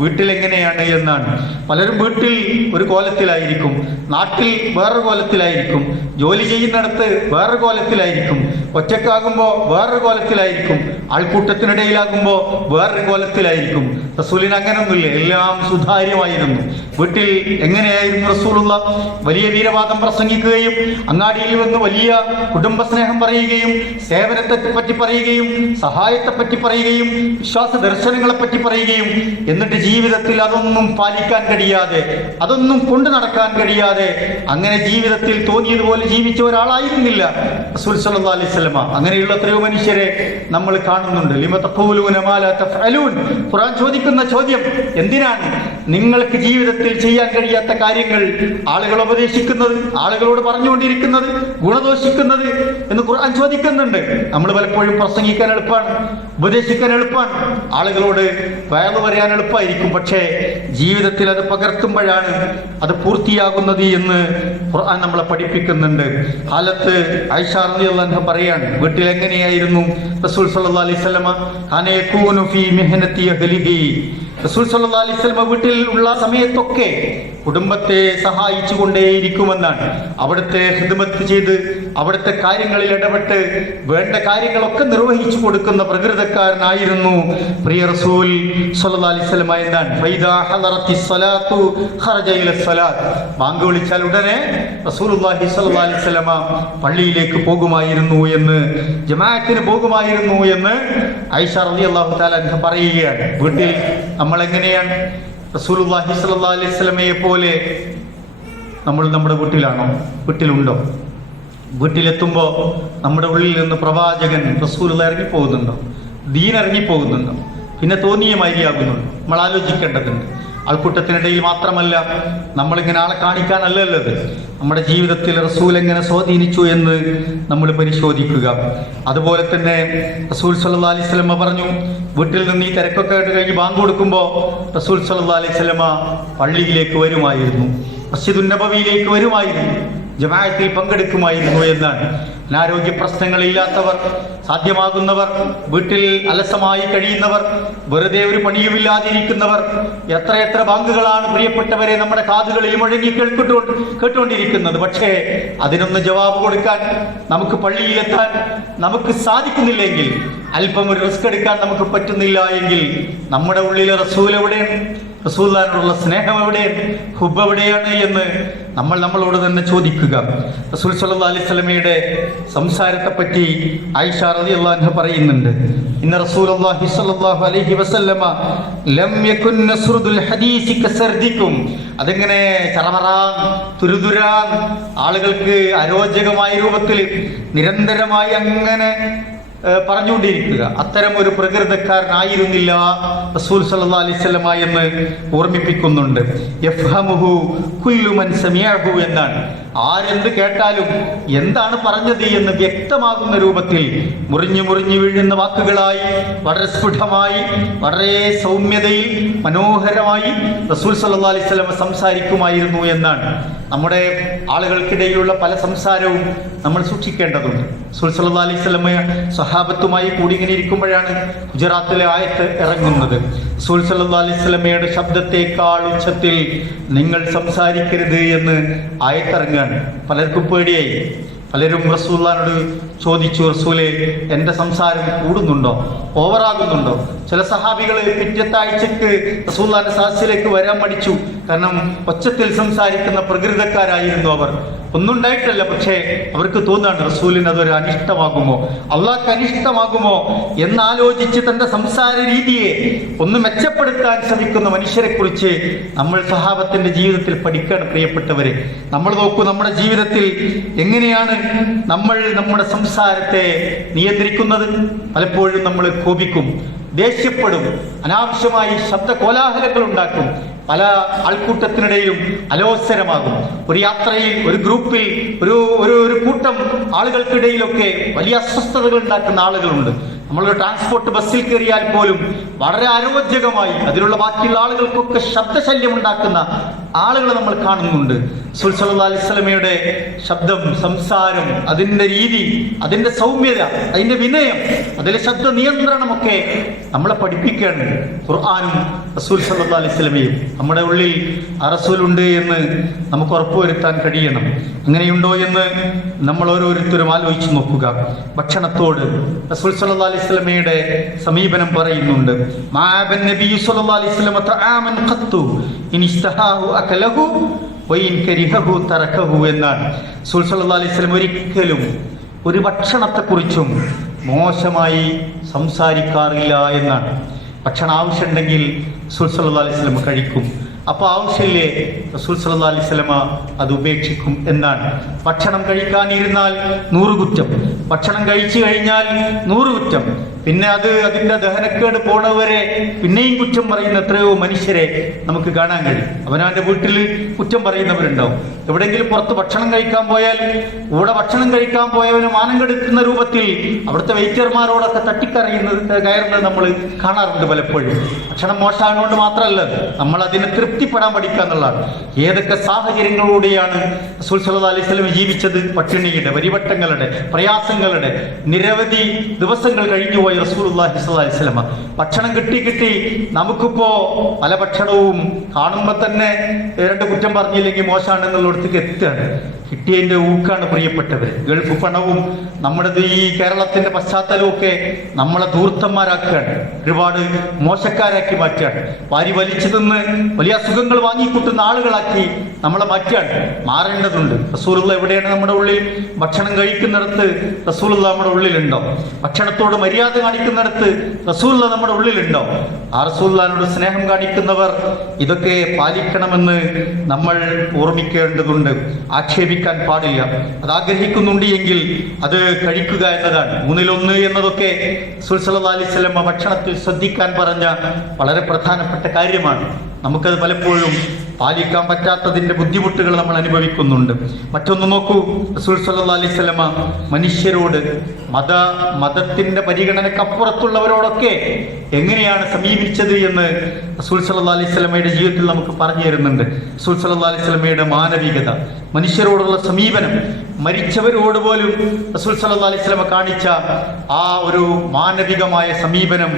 വീട്ടിൽ എങ്ങനെയാണ് എന്നാണ്. പലരും വീട്ടിൽ ഒരു കോലത്തിലായിരിക്കും, നാട്ടിൽ വേറൊരു കോലത്തിലായിരിക്കും, ജോലി ചെയ്യുന്നിടത്ത് വേറൊരു കോലത്തിലായിരിക്കും, ഒറ്റക്കാകുമ്പോൾ വേറൊരു കോലത്തിലായിരിക്കും, ആൾക്കൂട്ടത്തിനിടയിലാകുമ്പോൾ വേറൊരു കോലത്തിലായിരിക്കും. റസൂലിന് അങ്ങനൊന്നുമില്ല, എല്ലാം സുതാര്യമായിരുന്നു. വീട്ടിൽ എങ്ങനെയായിരുന്നു റസൂലുള്ള? വലിയ വീരവാദം പ്രസംഗിക്കുകയും അങ്ങാടിയിൽ വന്ന് വലിയ കുടുംബസ്നേഹം പറയുകയും സേവനത്തെ പറ്റി പറയുകയും സഹായത്തെ പറ്റി പറയുകയും വിശ്വാസ ദർശനങ്ങളെ പറ്റി പറയുകയും എന്നിട്ട് ജീവിതത്തിൽ അതൊന്നും പാലിക്കാൻ കഴിയാതെ, അതൊന്നും കൊണ്ടു നടക്കാൻ കഴിയാതെ അങ്ങനെ ജീവിതത്തിൽ തോന്നിയതുപോലെ ജീവിച്ച ഒരാളായിരുന്നില്ല റസൂൽ സല്ലല്ലാഹു അലൈഹി വസല്ലമ. അങ്ങനെയുള്ള എത്രയോ മനുഷ്യരെ നമ്മൾ കാണുന്നുണ്ട്. ലിമ തഖൂലൂന മാ ലാ തഫ്അലൂൻ. ഖുർആൻ ചോദിക്കുന്ന ചോദ്യം, എന്തിനാണ് നിങ്ങൾക്ക് ജീവിതത്തിൽ ചെയ്യാൻ കഴിയാത്ത കാര്യങ്ങൾ ആളുകൾ ഉപദേശിക്കുന്നത്, ആളുകളോട് പറഞ്ഞുകൊണ്ടിരിക്കുന്നത്, ഗുണദോഷിക്കുന്നത് എന്ന് ഖുർആൻ ചോദിക്കുന്നുണ്ട്. നമ്മൾ പലപ്പോഴും പ്രസംഗിക്കാൻ എളുപ്പമാണ്, ഉപദേശിക്കാൻ എളുപ്പമാണ്, ആളുകളോട് വയലു പറയാൻ എളുപ്പമായിരിക്കും. പക്ഷേ ജീവിതത്തിൽ അത് പകർത്തുമ്പോഴാണ് അത് പൂർത്തിയാകുന്നത് എന്ന് ഖുർആൻ നമ്മളെ പഠിപ്പിക്കുന്നുണ്ട്. കാലത്ത് ആയിഷ റളിയല്ലാഹു അൻഹ പറയാണ്, വീട്ടിൽ എങ്ങനെയായിരുന്നു റസൂൽ സല്ലല്ലാഹു അലൈഹി വസല്ലമ? കാന യകൂനു ഫീ മിഹ്നതി അഹ്ലിഹി. റസൂൽ സല്ലല്ലാഹു അലൈഹി വസല്ലമ വീട്ടിൽ ഉള്ള സമയത്തൊക്കെ കുടുംബത്തെ സഹായിച്ചു കൊണ്ടേയിരിക്കുമെന്നാണ്. അവിടുത്തെ ഖിദ്മത്ത് ചെയ്ത് അവിടുത്തെ കാര്യങ്ങളിൽ ഇടപെട്ട് വേണ്ട കാര്യങ്ങളൊക്കെ നിർവഹിച്ചു കൊടുക്കുന്ന പ്രകൃതക്കാരനായിരുന്നു പ്രിയ റസൂൽ സല്ലല്ലാഹു അലൈഹി വസല്ലമ എന്നാണ്. ഫൈദാ ഹദറത്തിസ് സ്വലാത്തു ഖറജ ഇലസ് സ്വലാത്ത്. ബാങ്ക് വിളിച്ചാൽ ഉടനെ റസൂലുള്ളാഹി സ്വല്ലല്ലാഹു അലൈഹി വസല്ലമ പള്ളിയിലേക്ക് പോകുമായിരുന്നു എന്ന്, ജമാഅത്തിന് പോകുമായിരുന്നു എന്ന് ആയിഷ റളിയല്ലാഹു തആല അൻഹ പറയുകയാണ്. വീട്ടിൽ നമ്മൾ എങ്ങനെയാണ്? റസൂലുള്ളാഹി സ്വല്ലല്ലാഹു അലൈഹി വസല്ലമയെ പോലെ നമ്മൾ നമ്മുടെ വീട്ടിലാണോ? വീട്ടിലുണ്ടോ? വീട്ടിലെത്തുമ്പോൾ നമ്മുടെ ഉള്ളിൽ നിന്ന് പ്രവാചകൻ റസൂലുള്ളാഹി ഇറങ്ങിപ്പോകുന്നുണ്ടോ? ദീൻ ഇറങ്ങിപ്പോകുന്നുണ്ടോ? പിന്നെ തോന്നിയ മാതിരിയാകുന്നുണ്ടോ? നമ്മൾ ആലോചിക്കേണ്ടതുണ്ട്. ആൾക്കൂട്ടത്തിനിടയിൽ മാത്രമല്ല, നമ്മളിങ്ങനെ ആളെ കാണിക്കാനല്ലല്ലത്, നമ്മുടെ ജീവിതത്തിൽ റസൂൽ എങ്ങനെ സ്വാധീനിച്ചു എന്ന് നമ്മൾ പരിശോധിക്കുക. അതുപോലെ തന്നെ റസൂൽ സല്ലല്ലാഹു അലൈഹി വസല്ലമ പറഞ്ഞു, വീട്ടിൽ നിന്ന് ഈ തിരക്കൊക്കെ കഴിഞ്ഞ് ബാങ്ക് കൊടുക്കുമ്പോൾ റസൂൽ സല്ലല്ലാഹു അലൈഹി വസല്ലമ പള്ളിയിലേക്ക് വരുമായിരുന്നു, മസ്ജിദുൻ നബവിയിലേക്ക് വരുമായിരുന്നു, ജമാഅത്തിൽ പങ്കെടുക്കുമായിരുന്നു എന്നാണ്. അനാരോഗ്യ പ്രശ്നങ്ങളില്ലാത്തവർ, സാധ്യമാകുന്നവർ, വീട്ടിൽ അലസമായി കഴിയുന്നവർ, വെറുതെ ഒരു പണിയുമില്ലാതിരിക്കുന്നവർ, എത്രയെത്ര ബാങ്കുകളാണ് പ്രിയപ്പെട്ടവരെ നമ്മുടെ കാതുകളിൽ മുഴങ്ങി കേട്ടുകൊണ്ടിരിക്കുന്നത്. പക്ഷേ അതിനൊന്ന് ജവാബ് കൊടുക്കാൻ, നമുക്ക് പള്ളിയിലെത്താൻ നമുക്ക് സാധിക്കുന്നില്ലെങ്കിൽ, അല്പം ഒരു റിസ്ക് എടുക്കാൻ നമുക്ക് പറ്റുന്നില്ല എങ്കിൽ നമ്മുടെ ഉള്ളിലെ റസൂൽ എവിടെയാണ്? റസൂലുള്ളാഹിനോടുള്ള സ്നേഹം എവിടെയാണ്? ഹുബ്ബ് എവിടെയാണ് എന്ന് നമ്മളോട് തന്നെ ചോദിക്കുക. റസൂൽ സല്ലല്ലാഹു അലൈഹി വസല്ലമയുടെ സംസാരത്തെ പറ്റി ആയിഷ റളിയല്ലാഹു അൻഹ പറയുന്നുണ്ട്, ഇന്ന റസൂലുള്ളാഹി സ്വല്ലല്ലാഹു അലൈഹി വസല്ലമ ലം യകുൻ നസ്റുദുൽ ഹദീസി കസർദിക്കും. അതിങ്ങനെ ചറമറാൻ തുരുതുരാൻ ആളുകൾക്ക് അരോചകമായ രൂപത്തിൽ നിരന്തരമായി അങ്ങനെ പറഞ്ഞുകൊണ്ടിരിക്കുക, അത്തരം ഒരു പ്രകൃതക്കാരനായിരുന്നില്ല റസൂൽ സല്ലല്ലാഹു അലൈഹി വസല്ലമ എന്ന് ഓർമ്മിപ്പിക്കുന്നുണ്ട്. യഫ്ഹമുഹു കുല്ലു മൻ സമിഅഹു എന്നാണ്. ആരെന്ത് കേട്ടാലും എന്താണ് പറഞ്ഞത് എന്ന് വ്യക്തമാകുന്ന രൂപത്തിൽ മുറിഞ്ഞു വീഴുന്ന വാക്കുകളായി, വളരെ സ്ഫുടമായി, വളരെ സൗമ്യതയിൽ, മനോഹരമായി റസൂൽ സല്ലല്ലാഹു അലൈഹി വസല്ലമ സംസാരിക്കുമായിരുന്നു എന്നാണ്. നമ്മുടെ ആളുകൾക്കിടയിലുള്ള പല സംസാരവും നമ്മൾ സൂക്ഷിക്കേണ്ടതുണ്ട്. റസൂൽ സല്ലല്ലാഹു അലൈഹി വസല്ലമ സഹാബത്തുമായി കൂടി ഇങ്ങനെ ഇരിക്കുമ്പോഴാണ് ഗുജറാത്തിലെ ആയത്ത് ഇറങ്ങുന്നത്. റസൂൽ സല്ലല്ലാഹു അലൈഹി വസല്ലമയുടെ ശബ്ദത്തെക്കാൾ ഉച്ചത്തിൽ നിങ്ങൾ സംസാരിക്കരുത് എന്ന് ആയത്തിറങ്ങുകയാണ്. പലർക്കും പേടിയായി, പലരും റസൂലുള്ളാഹിനോട് ചോദിച്ചു, റസൂലേ എൻ്റെ സംസാരം കൂടുന്നുണ്ടോ, ഓവറാകുന്നുണ്ടോ? ചില സഹാബികൾ പിറ്റത്തെ ആഴ്ചക്ക് റസൂലുള്ളാഹിന്റെ സദസ്സിലേക്ക് വരാൻ മടിച്ചു. കാരണം ഒച്ചത്തിൽ സംസാരിക്കുന്ന പ്രകൃതക്കാരായിരുന്നു അവർ. ഒന്നും ഉണ്ടായിട്ടല്ല, പക്ഷേ അവർക്ക് തോന്നുകയാണ് റസൂലിന് അതൊരു അനിഷ്ടമാകുമോ, അള്ളാഹ്ക്ക് അനിഷ്ടമാകുമോ എന്നാലോചിച്ച് തന്റെ സംസാര രീതിയെ ഒന്ന് മെച്ചപ്പെടുത്താൻ ശ്രമിക്കുന്ന മനുഷ്യരെ കുറിച്ച് നമ്മൾ സഹാബത്തിന്റെ ജീവിതത്തിൽ പഠിക്കണം. പ്രിയപ്പെട്ടവരെ, നമ്മൾ നോക്കൂ, നമ്മുടെ ജീവിതത്തിൽ എങ്ങനെയാണ് നമ്മൾ നമ്മുടെ സംസാരത്തെ നിയന്ത്രിക്കുന്നത്? പലപ്പോഴും നമ്മൾ കോപിക്കും, ദേഷ്യപ്പെടും, അനാവശ്യമായി ശബ്ദ കോലാഹലങ്ങൾ ഉണ്ടാക്കും, പല ആൾക്കൂട്ടത്തിനിടയിലും അലോസരമാകും. ഒരു യാത്രയിൽ, ഒരു ഗ്രൂപ്പിൽ, ഒരു കൂട്ടം ആളുകൾക്കിടയിലൊക്കെ വലിയ അസ്വസ്ഥതകൾ ഉണ്ടാക്കുന്ന ആളുകളുണ്ട്. നമ്മളൊരു ട്രാൻസ്പോർട്ട് ബസ്സിൽ കയറിയാൽ പോലും വളരെ അരോചകമായി അതിലുള്ള ബാക്കിയുള്ള ആളുകൾക്കൊക്കെ ശബ്ദശല്യം ഉണ്ടാക്കുന്ന ആളുകളെ നമ്മൾ കാണുന്നുണ്ട്. റസൂൽ സല്ലല്ലാഹു അലൈഹി വസല്ലമയുടെ ശബ്ദം, സംസാരം, അതിൻ്റെ രീതി, അതിൻ്റെ സൗമ്യത, അതിൻ്റെ വിനയം, അതിലെ ശബ്ദ നിയന്ത്രണമൊക്കെ നമ്മളെ പഠിപ്പിക്കുകയാണ് ഖുർആനും റസൂൽ സല്ലല്ലാഹു അലൈഹി വസല്ലമയും. നമ്മുടെ ഉള്ളിൽ ആ റസൂലുണ്ട് എന്ന് നമുക്ക് ഉറപ്പുവരുത്താൻ കഴിയണം. അങ്ങനെയുണ്ടോ എന്ന് നമ്മൾ ഓരോരുത്തരും ആലോചിച്ച് നോക്കുക. ഭക്ഷണത്തോട് റസൂൽ സല്ലല്ലാഹു അലൈഹി വസല്ലമയുടെ സമീപനം പറയുന്നുണ്ട്. മാഅബൻ നബി സല്ലല്ലാഹു അലൈഹി വസല്ലമ തആമൻ ഖത്തു ഇൻ ഇസ്തഹാഹു അകലഹു വഇൻ കരിഹഹു തറകഹു എന്നാണ്. റസൂൽ സല്ലല്ലാഹു അലൈഹി വസല്ലം ഒരിക്കലും ഒരു ഭക്ഷണത്തെക്കുറിച്ചും മോശമായി സംസാരിക്കാറില്ല എന്നാണ്. ഭക്ഷണം ആവശ്യമുണ്ടെങ്കിൽ റസൂൽ സല്ലല്ലാഹു അലൈഹി വസല്ലം കഴിക്കും. അപ്പോൾ ആവശ്യമില്ലേ റസൂൽ സല്ലല്ലാഹു അലൈഹി വസല്ലമ അത് ഉപേക്ഷിക്കും എന്നാണ്. ഭക്ഷണം കഴിക്കാനിരുന്നാൽ 100 കുറ്റം, ഭക്ഷണം കഴിച്ചു കഴിഞ്ഞാൽ 100 കുറ്റം, പിന്നെ അതിൻ്റെ ദഹനക്കേട് പോണവരെ പിന്നെയും കുറ്റം പറയുന്ന എത്രയോ മനുഷ്യരെ നമുക്ക് കാണാൻ കഴിയും. അവനവൻ്റെ വീട്ടിൽ കുറ്റം പറയുന്നവരുണ്ടാവും. എവിടെയെങ്കിലും പുറത്ത് ഭക്ഷണം കഴിക്കാൻ പോയാൽ കൂടെ ഭക്ഷണം കഴിക്കാൻ പോയവന് മാനം കെടുത്തുന്ന രൂപത്തിൽ അവിടുത്തെ വെയിറ്റർമാരോടൊക്കെ കയറുന്നത് നമ്മൾ കാണാറുണ്ട് പലപ്പോഴും. ഭക്ഷണം മോശമായതുകൊണ്ട് മാത്രമല്ല, നമ്മൾ അതിനെ തൃപ്തിപ്പെടാൻ പഠിക്കുക എന്നുള്ളതാണ്. ഏതൊക്കെ സാഹചര്യങ്ങളിലൂടെയാണ് റസൂൽ സല്ലല്ലാഹു അലൈഹി വസല്ലം ജീവിച്ചത്? പട്ടിണിയുടെ, പരിവട്ടങ്ങളുടെ, പ്രയാസങ്ങളുടെ നിരവധി ദിവസങ്ങൾ കഴിഞ്ഞുപോയി റസൂലുള്ളാഹി സ്വല്ലല്ലാഹു അലൈഹി വസല്ലം. ഭക്ഷണം കിട്ടി നമുക്കിപ്പോ പല ഭക്ഷണവും കാണുമ്പോൾ തന്നെ 2 കുറ്റം പറഞ്ഞില്ലെങ്കിൽ മോശമാണെന്നുള്ളിടത്തേക്ക് എത്തുകയാണ്. കിട്ടിയതിൻ്റെ ഊക്കാണ് പ്രിയപ്പെട്ടവർ. ഗൾഫ് പണവും നമ്മുടെ ഈ കേരളത്തിന്റെ പശ്ചാത്തലവും ഒക്കെ നമ്മളെ ധൂർത്തന്മാരാക്കുകയാണ്, ഒരുപാട് മോശക്കാരാക്കി മാറ്റുകയാണ്. വാരി വലിച്ചു നിന്ന് വലിയ അസുഖങ്ങൾ വാങ്ങിക്കൂട്ടുന്ന ആളുകളാക്കി നമ്മളെ മാറ്റുകയാണ്. മാറേണ്ടതുണ്ട്. റസൂലുള്ള എവിടെയാണ് നമ്മുടെ ഉള്ളിൽ? ഭക്ഷണം കഴിക്കുന്നിടത്ത് റസൂലുള്ള നമ്മുടെ ഉള്ളിലുണ്ടോ? ഭക്ഷണത്തോട് മര്യാദ കാണിക്കുന്നിടത്ത് റസൂലുള്ള നമ്മുടെ ഉള്ളിലുണ്ടോ? ആ റസൂലുള്ളാഹിനോട് സ്നേഹം കാണിക്കുന്നവർ ഇതൊക്കെ പാലിക്കണമെന്ന് നമ്മൾ ഓർമ്മിക്കേണ്ടതുണ്ട്. ആക്ഷേപിക്കാൻ പാടില്ല. അത് ആഗ്രഹിക്കുന്നുണ്ട് എങ്കിൽ അത് കഴിക്കുക എന്നതാണ്. 1/3 എന്നതൊക്കെ റസൂൽ സല്ലല്ലാഹു അലൈഹി വസല്ലം ഭക്ഷണത്തിൽ ശ്രദ്ധിക്കാൻ പറഞ്ഞ വളരെ പ്രധാനപ്പെട്ട കാര്യമാണ്. നമുക്കത് പലപ്പോഴും പാലിക്കാൻ പറ്റാത്തതിന്റെ ബുദ്ധിമുട്ടുകൾ നമ്മൾ അനുഭവിക്കുന്നുണ്ട്. മറ്റൊന്ന് നോക്കൂ, റസൂൽ സല്ലല്ലാഹു അലൈഹി വസല്ലം മനുഷ്യരോട്, മതത്തിന്റെ പരിഗണനക്കപ്പുറത്തുള്ളവരോടൊക്കെ എങ്ങനെയാണ് സമീപിച്ചത് എന്ന് റസൂൽ സല്ലല്ലാഹു അലൈഹി വസല്ലമയുടെ ജീവിതത്തിൽ നമുക്ക് പറഞ്ഞു തരുന്നുണ്ട്. റസൂൽ സല്ലല്ലാഹു അലൈഹി വസല്ലമയുടെ മാനവികത, മനുഷ്യരോടുള്ള സമീപനം, മരിച്ചവരോട് പോലും റസൂൽ സല്ലല്ലാഹു അലൈഹി വസല്ലമ കാണിച്ച ആ ഒരു മാനവികമായ സമീപനം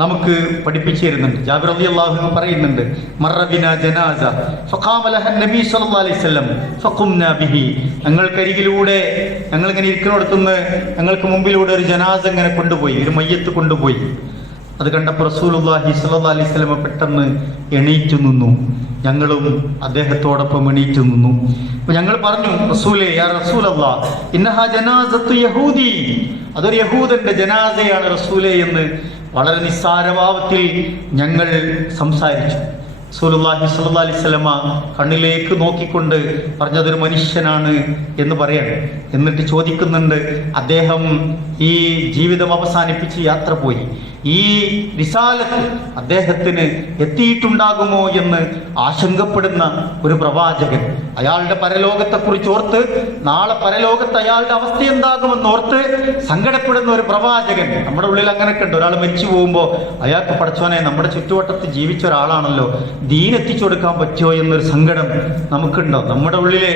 നമുക്ക് പഠിപ്പിച്ചു തരുന്നുണ്ട്. ജാബിർ റളിയല്ലാഹു അൻഹു പറയുന്നുണ്ട്, മറ ബിനാ ജനാസ ഫഖാമ ലഹ നബി സല്ലല്ലാഹു അലൈഹി വസല്ലം ഫഖുംനാ ബിഹി. ഞങ്ങൾക്കരികിലൂടെ, ഞങ്ങളിങ്ങനെ ഇരിക്കുന്നിടത്തുനിന്ന് ഞങ്ങൾക്ക് മുമ്പിലൂടെ ഒരു ജനാസ ഇങ്ങനെ കൊണ്ടുപോയി, ഒരു മയ്യത്ത് കൊണ്ടുപോയി. അത് കണ്ടപ്പോൾ റസൂലുള്ളാഹി സ്വല്ലല്ലാഹു അലൈഹി വസല്ലം പെട്ടെന്ന് എണീറ്റു നിന്നു. ഞങ്ങളും അദ്ദേഹത്തോടൊപ്പം എണീറ്റു നിന്നു. അപ്പൊ ഞങ്ങൾ പറഞ്ഞു, റസൂലേ, യാ റസൂലല്ലാഹ്, ഇന്നഹാ ജനാസത്തു യഹൂദി, അതൊരു യഹൂദന്റെ ജനാസയാണ് റസൂലേ എന്ന് വളരെ നിസ്സാരഭാവത്തിൽ ഞങ്ങൾ സംസാരിച്ചു. റസൂലുള്ളാഹി സ്വല്ലല്ലാഹു അലൈഹി വസല്ലമ കണ്ണിലേക്ക് നോക്കിക്കൊണ്ട് പറഞ്ഞതൊരു മനുഷ്യനാണ് എന്ന് പറയാണ്. എന്നിട്ട് ചോദിക്കുന്നുണ്ട്, അദ്ദേഹം ഈ ജീവിതം അവസാനിപ്പിച്ച് യാത്ര പോയി, ഈ റിസാലത്ത് അദ്ദേഹത്തിന് എത്തിയിട്ടുണ്ടാകുമോ എന്ന് ആശങ്കപ്പെടുന്ന ഒരു പ്രവാചകൻ, അയാളുടെ പരലോകത്തെക്കുറിച്ച് ഓർത്ത്, നാളെ പരലോകത്ത് അയാളുടെ അവസ്ഥ എന്താകുമെന്നോർത്ത് സങ്കടപ്പെടുന്ന ഒരു പ്രവാചകൻ. നമ്മുടെ ഉള്ളിൽ അങ്ങനെയൊക്കെ ഉണ്ട്. ഒരാൾ മരിച്ചു പോകുമ്പോൾ അയാൾക്ക്, പടച്ചോനെ, നമ്മുടെ ചുറ്റുവട്ടത്ത് ജീവിച്ച ഒരാളാണല്ലോ, ദീൻ എത്തിച്ചു കൊടുക്കാൻ പറ്റുമോ എന്നൊരു സങ്കടം നമുക്കുണ്ടോ? നമ്മുടെ ഉള്ളിലെ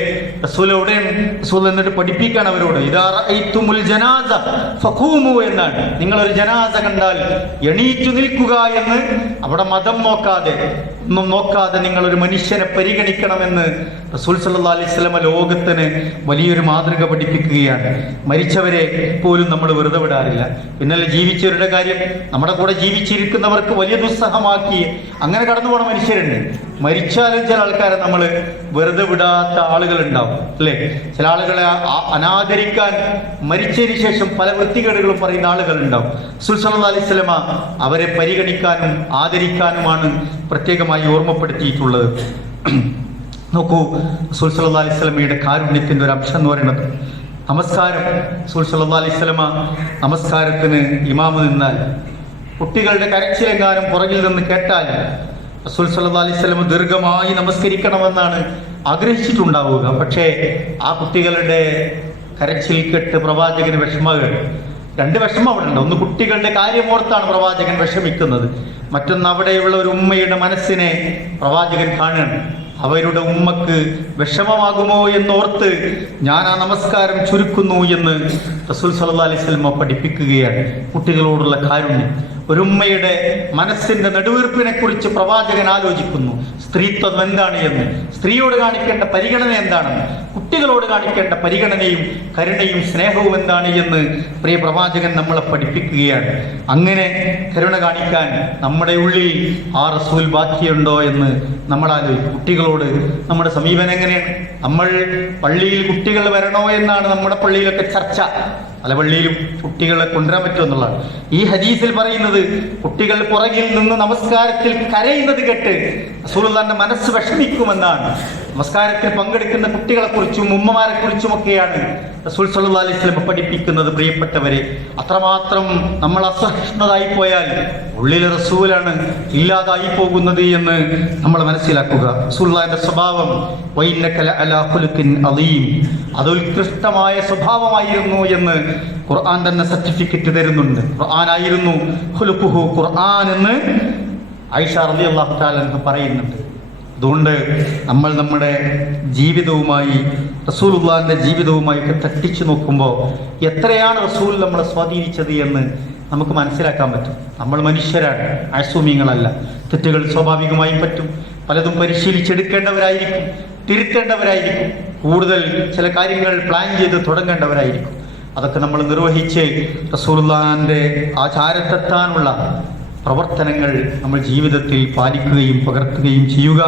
റസൂൽ എവിടെയാണ്? റസൂൽ എന്നിട്ട് പഠിപ്പിക്കാൻ അവരോട്, ഇദാ റഅയ്തുമുൽ ജനാസ ഫഖൂമു എന്നാണ്. നിങ്ങളൊരു ജനാസ കണ്ടാൽ എണീറ്റു നിൽക്കുക എന്ന്. അവിടെ മതം നോക്കാതെ, ഒന്നും നോക്കാതെ നിങ്ങൾ ഒരു മനുഷ്യനെ പരിഗണിക്കണമെന്ന് റസൂൽ സല്ലല്ലാഹു അലൈഹി വസല്ലം ലോകത്തിന് വലിയൊരു മാതൃക പഠിപ്പിക്കുകയാണ്. മരിച്ചവരെ പോലും നമ്മൾ വെറുതെ വിടാറില്ല. പിന്നല്ലേ ജീവിച്ചവരുടെ കാര്യം, നമ്മുടെ കൂടെ ജീവിച്ചിരിക്കുന്നവർക്ക് വലിയ ദുസ്സഹമാക്കി അങ്ങനെ കടന്നു പോണ മനുഷ്യരുണ്ട്. മരിച്ചാലും ചില ആൾക്കാരെ നമ്മൾ വെറുതെ വിടാത്ത ആളുകളുണ്ടാവും, അല്ലേ? ചില ആളുകളെ അനാദരിക്കാൻ മരിച്ചതിന് ശേഷം പല വൃത്തികേടുകളും പറയുന്ന ആളുകളുണ്ടാവും. റസൂൽ സല്ലല്ലാഹു അലൈഹി വസല്ലം അവരെ പരിഗണിക്കാനും ആദരിക്കാനുമാണ് പ്രത്യേകമായി ഓർമ്മപ്പെടുത്തിയിട്ടുള്ളത്. നോക്കൂ, റസൂൽ സല്ലല്ലാഹു അലൈഹി വസല്ലമയുടെ കാരുണ്യത്തിന്റെ ഒരു അംശം എന്ന് പറയുന്നത് നമസ്കാരം. റസൂൽ സല്ലല്ലാഹു അലൈഹി വസല്ലമ നമസ്കാരത്തിന് ഇമാമ് നിന്നാൽ കുട്ടികളുടെ കരച്ചിലെങ്ങാനും പുറകിൽ നിന്ന് കേട്ടാൽ റസൂൽ സല്ലല്ലാഹു അലൈഹി വസല്ലമ ദീർഘമായി നമസ്കരിക്കണമെന്നാണ് ആഗ്രഹിച്ചിട്ടുണ്ടാവുക. പക്ഷേ ആ കുട്ടികളുടെ കരച്ചിൽ കേട്ട് പ്രവാചകന് വിഷമങ്ങൾ, രണ്ട് വിഷമം അവിടെ ഉണ്ട്. ഒന്ന്, കുട്ടികളുടെ കാര്യമോർത്താണ് പ്രവാചകൻ വിഷമിക്കുന്നത്. മറ്റൊന്ന്, അവിടെയുള്ള ഒരു ഉമ്മയുടെ മനസ്സിനെ പ്രവാചകൻ കാണുകയാണ്. അവരുടെ ഉമ്മക്ക് വിഷമമാകുമോ എന്നോർത്ത് ഞാൻ ആ നമസ്കാരം ചുരുക്കുന്നു എന്ന് റസൂൽ സല്ലല്ലാഹു അലൈഹി വസല്ലം പഠിപ്പിക്കുകയാണ്. കുട്ടികളോടുള്ള കാരുണ്യം, ഒരു ഉമ്മയുടെ മനസ്സിന്റെ നെടുവീർപ്പിനെ കുറിച്ച് പ്രവാചകൻ ആലോചിക്കുന്നു. സ്ത്രീത്വം എന്താണ് എന്ന്, സ്ത്രീയോട് കാണിക്കേണ്ട പരിഗണന എന്താണെന്ന്, കുട്ടികളോട് കാണിക്കേണ്ട പരിഗണനയും കരുണയും സ്നേഹവും എന്താണ് എന്ന് പ്രിയ പ്രവാചകൻ നമ്മളെ പഠിപ്പിക്കുകയാണ്. അങ്ങനെ കരുണ കാണിക്കാൻ നമ്മുടെ ഉള്ളിൽ ആ റസൂൽ ബാക്കിയുണ്ടോ എന്ന് നമ്മൾ ആലോചിക്കും. കുട്ടികളോട് നമ്മുടെ സമീപനം എങ്ങനെയാണ്? നമ്മൾ പള്ളിയിൽ കുട്ടികൾ വരണോ എന്നാണ് നമ്മുടെ പള്ളിയിലൊക്കെ ചർച്ച. പല പള്ളിയിലും കുട്ടികളെ കൊണ്ടുവരാൻ പറ്റുമെന്നുള്ളതാണ്. ഈ ഹദീസിൽ പറയുന്നത് കുട്ടികൾ പുറകിൽ നിന്ന് നമസ്കാരത്തിൽ കരയുന്നത് കേട്ട് റസൂലുള്ളാഹിന്റെ മനസ്സ് വിഷമിക്കുമെന്നാണ്. നമസ്കാരത്തിൽ പങ്കെടുക്കുന്ന കുട്ടികളെ കുറിച്ചും ഉമ്മമാരെ കുറിച്ചുമൊക്കെയാണ് റസൂൽ സല്ലല്ലാഹു അലൈഹി വസല്ലം പഠിപ്പിക്കുന്നത്. പ്രിയപ്പെട്ടവരെ, അത്രമാത്രം നമ്മൾ അസഹിഷ്ണുതായി പോയാൽ ഉള്ളിലെ റസൂലാണ് ഇല്ലാതായി പോകുന്നത് എന്ന് നമ്മൾ മനസ്സിലാക്കുക. റസൂലുള്ളാഹിന്റെ സ്വഭാവം വഇന്നക ലഅലാ ഖുലുഖിൻ അളീം, അത് ഉത്കൃഷ്ടമായ സ്വഭാവമായിരുന്നു എന്ന് ഖുർആൻ തന്നെ സർട്ടിഫിക്കറ്റ് തരുന്നുണ്ട്. ഖുർആനായിരുന്നു ഖുലുഖുഹു, ഖുർആൻ എന്ന് ആയിഷ റളിയല്ലാഹു തആല അൻഹ പറയുന്നുണ്ട്. അതുകൊണ്ട് നമ്മൾ നമ്മുടെ ജീവിതവുമായി റസൂലുള്ളാഹിന്റെ ജീവിതവുമായി ഒക്കെ തട്ടിച്ചു നോക്കുമ്പോൾ എത്രയാണ് റസൂൽ നമ്മളെ സ്വാധീനിച്ചത് എന്ന് നമുക്ക് മനസ്സിലാക്കാൻ പറ്റും. നമ്മൾ മനുഷ്യരാണ്, അസൂമിങ്ങളല്ല. തെറ്റുകൾ സ്വാഭാവികമായും പറ്റും. പലതും പരിശീലിച്ചെടുക്കേണ്ടവരായിരിക്കും, തിരുത്തേണ്ടവരായിരിക്കും, കൂടുതൽ ചില കാര്യങ്ങൾ പ്ലാൻ ചെയ്ത് തുടങ്ങേണ്ടവരായിരിക്കും. അതൊക്കെ നമ്മൾ നിർവഹിച്ച് റസൂലുള്ളാഹിന്റെ ആചാരത്തെത്താനുള്ള പ്രവർത്തനങ്ങൾ നമ്മൾ ജീവിതത്തിൽ പാലിക്കുകയും പകർത്തുകയും ചെയ്യുക.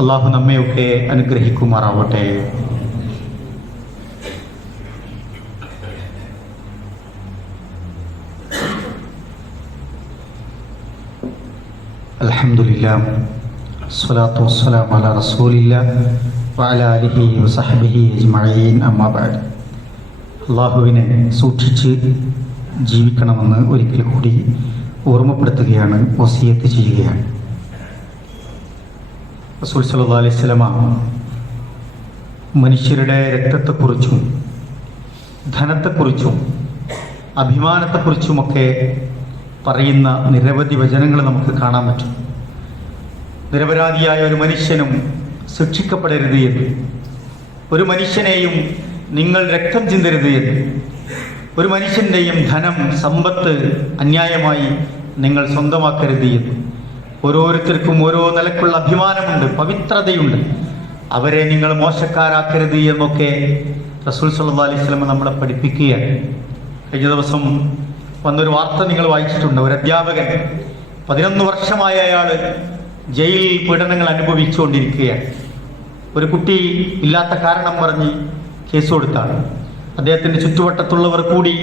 അള്ളാഹു നമ്മയൊക്കെ അനുഗ്രഹിക്കുമാറാവട്ടെ. അൽഹംദുലില്ലാഹ് വസ്സലാത്തു വസ്സലാമു അലാ റസൂലില്ലാഹ് വഅലാ ആലിഹി വസഹ്ബിഹി അജ്മഈൻ. അമ്മാ ബഅദ്. അള്ളാഹുവിനെ സൂക്ഷിച്ച് ജീവിക്കണമെന്ന് ഒരിക്കൽ കൂടി ഓർമ്മപ്പെടുത്തുകയാണ്, വസിയത്ത് ചെയ്യുകയാണ്. റസൂൽ സല്ലല്ലാഹു അലൈഹി വസല്ലം മനുഷ്യരുടെ രക്തത്തെക്കുറിച്ചും ധനത്തെക്കുറിച്ചും അഭിമാനത്തെക്കുറിച്ചുമൊക്കെ പറയുന്ന നിരവധി വചനങ്ങൾ നമുക്ക് കാണാൻ പറ്റും. നിരപരാധിയായ ഒരു മനുഷ്യനും ശിക്ഷിക്കപ്പെടരുത് എന്ന്, ഒരു മനുഷ്യനെയും നിങ്ങൾ രക്തം ചിന്തരുത് എന്ന്, ഒരു മനുഷ്യൻ്റെയും ധനം സമ്പത്ത് അന്യായമായി നിങ്ങൾ സ്വന്തമാക്കരുത് എന്ന്. ഓരോരുത്തർക്കും ഓരോ നിലക്കുള്ള അഭിമാനമുണ്ട്, പവിത്രതയുണ്ട്. അവരെ നിങ്ങൾ മോശക്കാരാക്കരുത് എന്നൊക്കെ റസൂൽ സല്ലല്ലാഹു അലൈഹി വസല്ലം നമ്മളെ പഠിപ്പിക്കുകയാണ്. കഴിഞ്ഞ ദിവസം വന്നൊരു വാർത്ത നിങ്ങൾ വായിച്ചിട്ടുണ്ട്. ഒരു അധ്യാപകൻ 11 വർഷമായ അയാൾ ജയിൽ പീഡനങ്ങൾ അനുഭവിച്ചുകൊണ്ടിരിക്കുകയാണ്. ഒരു കുട്ടി ഇല്ലാത്ത കാരണം പറഞ്ഞ് കേസ് കൊടുത്താണ്. അദ്ദേഹത്തിൻ്റെ ചുറ്റുവട്ടത്തുള്ളവർ കൂടി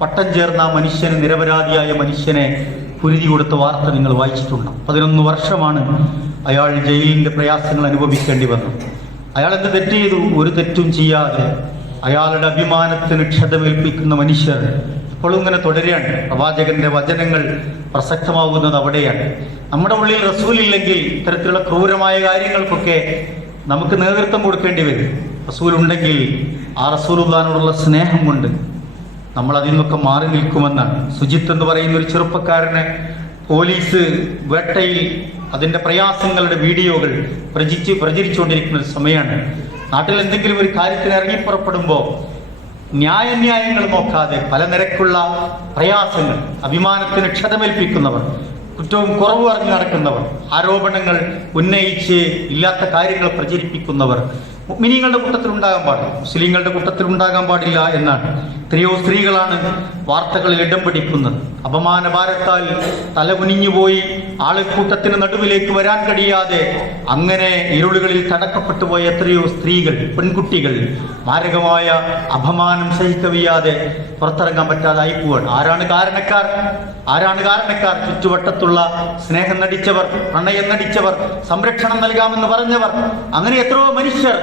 പട്ടം ചേർന്ന ആ മനുഷ്യന്, നിരപരാധിയായ മനുഷ്യനെ കുരുതി കൊടുത്ത വാർത്ത നിങ്ങൾ വായിച്ചിട്ടുണ്ട്. 11 വർഷമാണ് അയാൾ ജയിലിൻ്റെ പ്രയാസങ്ങൾ അനുഭവിക്കേണ്ടി വന്നത്. അയാൾ എന്ത് തെറ്റ് ചെയ്തു? ഒരു തെറ്റും ചെയ്യാതെ അയാളുടെ അഭിമാനത്തിന് ക്ഷതമേൽപ്പിക്കുന്ന മനുഷ്യർ ഇപ്പോഴും ഇങ്ങനെ തുടരുകയാണ്. പ്രവാചകന്റെ വചനങ്ങൾ പ്രസക്തമാകുന്നത് അവിടെയാണ്. നമ്മുടെ ഉള്ളിൽ റസൂലില്ലെങ്കിൽ ഇത്തരത്തിലുള്ള ക്രൂരമായ കാര്യങ്ങൾക്കൊക്കെ നമുക്ക് നേതൃത്വം കൊടുക്കേണ്ടി വരും. റസൂലുണ്ടെങ്കിൽ ആ റസൂലുള്ളാഹിനോടുള്ള സ്നേഹം കൊണ്ട് നമ്മൾ അതിൽ നിന്നൊക്കെ മാറി നിൽക്കുമെന്നാണ്. സുജിത്ത് എന്ന് പറയുന്ന ഒരു ചെറുപ്പക്കാരനെ പോലീസ് വേട്ടയിൽ അതിൻ്റെ പ്രയാസങ്ങളുടെ വീഡിയോകൾ പ്രചരിച്ചുകൊണ്ടിരിക്കുന്ന ഒരു സമയമാണ്. നാട്ടിൽ എന്തെങ്കിലും ഒരു കാര്യത്തിന് ഇറങ്ങിപ്പുറപ്പെടുമ്പോൾ ന്യായന്യായങ്ങൾ നോക്കാതെ പല നിരക്കുള്ള പ്രയാസങ്ങൾ, അഭിമാനത്തിന് ക്ഷതമേൽപ്പിക്കുന്നവർ, കുറ്റവും കുറവ് അറിഞ്ഞു നടക്കുന്നവർ, ആരോപണങ്ങൾ ഉന്നയിച്ച് ഇല്ലാത്ത കാര്യങ്ങൾ പ്രചരിപ്പിക്കുന്നവർ മുഅ്മിനീങ്ങളുടെ കൂട്ടത്തിൽ ഉണ്ടാകാൻ പാടില്ല, മുസ്ലിങ്ങളുടെ കൂട്ടത്തിൽ ഉണ്ടാകാൻ പാടില്ല എന്നാണ്. എത്രയോ സ്ത്രീകളാണ് വാർത്തകളിൽ ഇടം പിടിക്കുന്നത്. അപമാനഭാരത്താൽ തലകുനിഞ്ഞുപോയി ആൾക്കൂട്ടത്തിന് നടുവിലേക്ക് വരാൻ കഴിയാതെ അങ്ങനെ ഇരുളുകളിൽ തടക്കപ്പെട്ടു പോയ എത്രയോ സ്ത്രീകൾ, പെൺകുട്ടികൾ മാരകമായ അപമാനം സഹിക്കവയ്യാതെ പുറത്തിറങ്ങാൻ പറ്റാതെ ആയിപ്പോവാണ്. ആരാണ് കാരണക്കാർ? ചുറ്റുവട്ടത്തുള്ള സ്നേഹം നടിച്ചവർ, പ്രണയം നടിച്ചവർ, സംരക്ഷണം നൽകാമെന്ന് പറഞ്ഞവർ, അങ്ങനെ എത്രയോ മനുഷ്യർ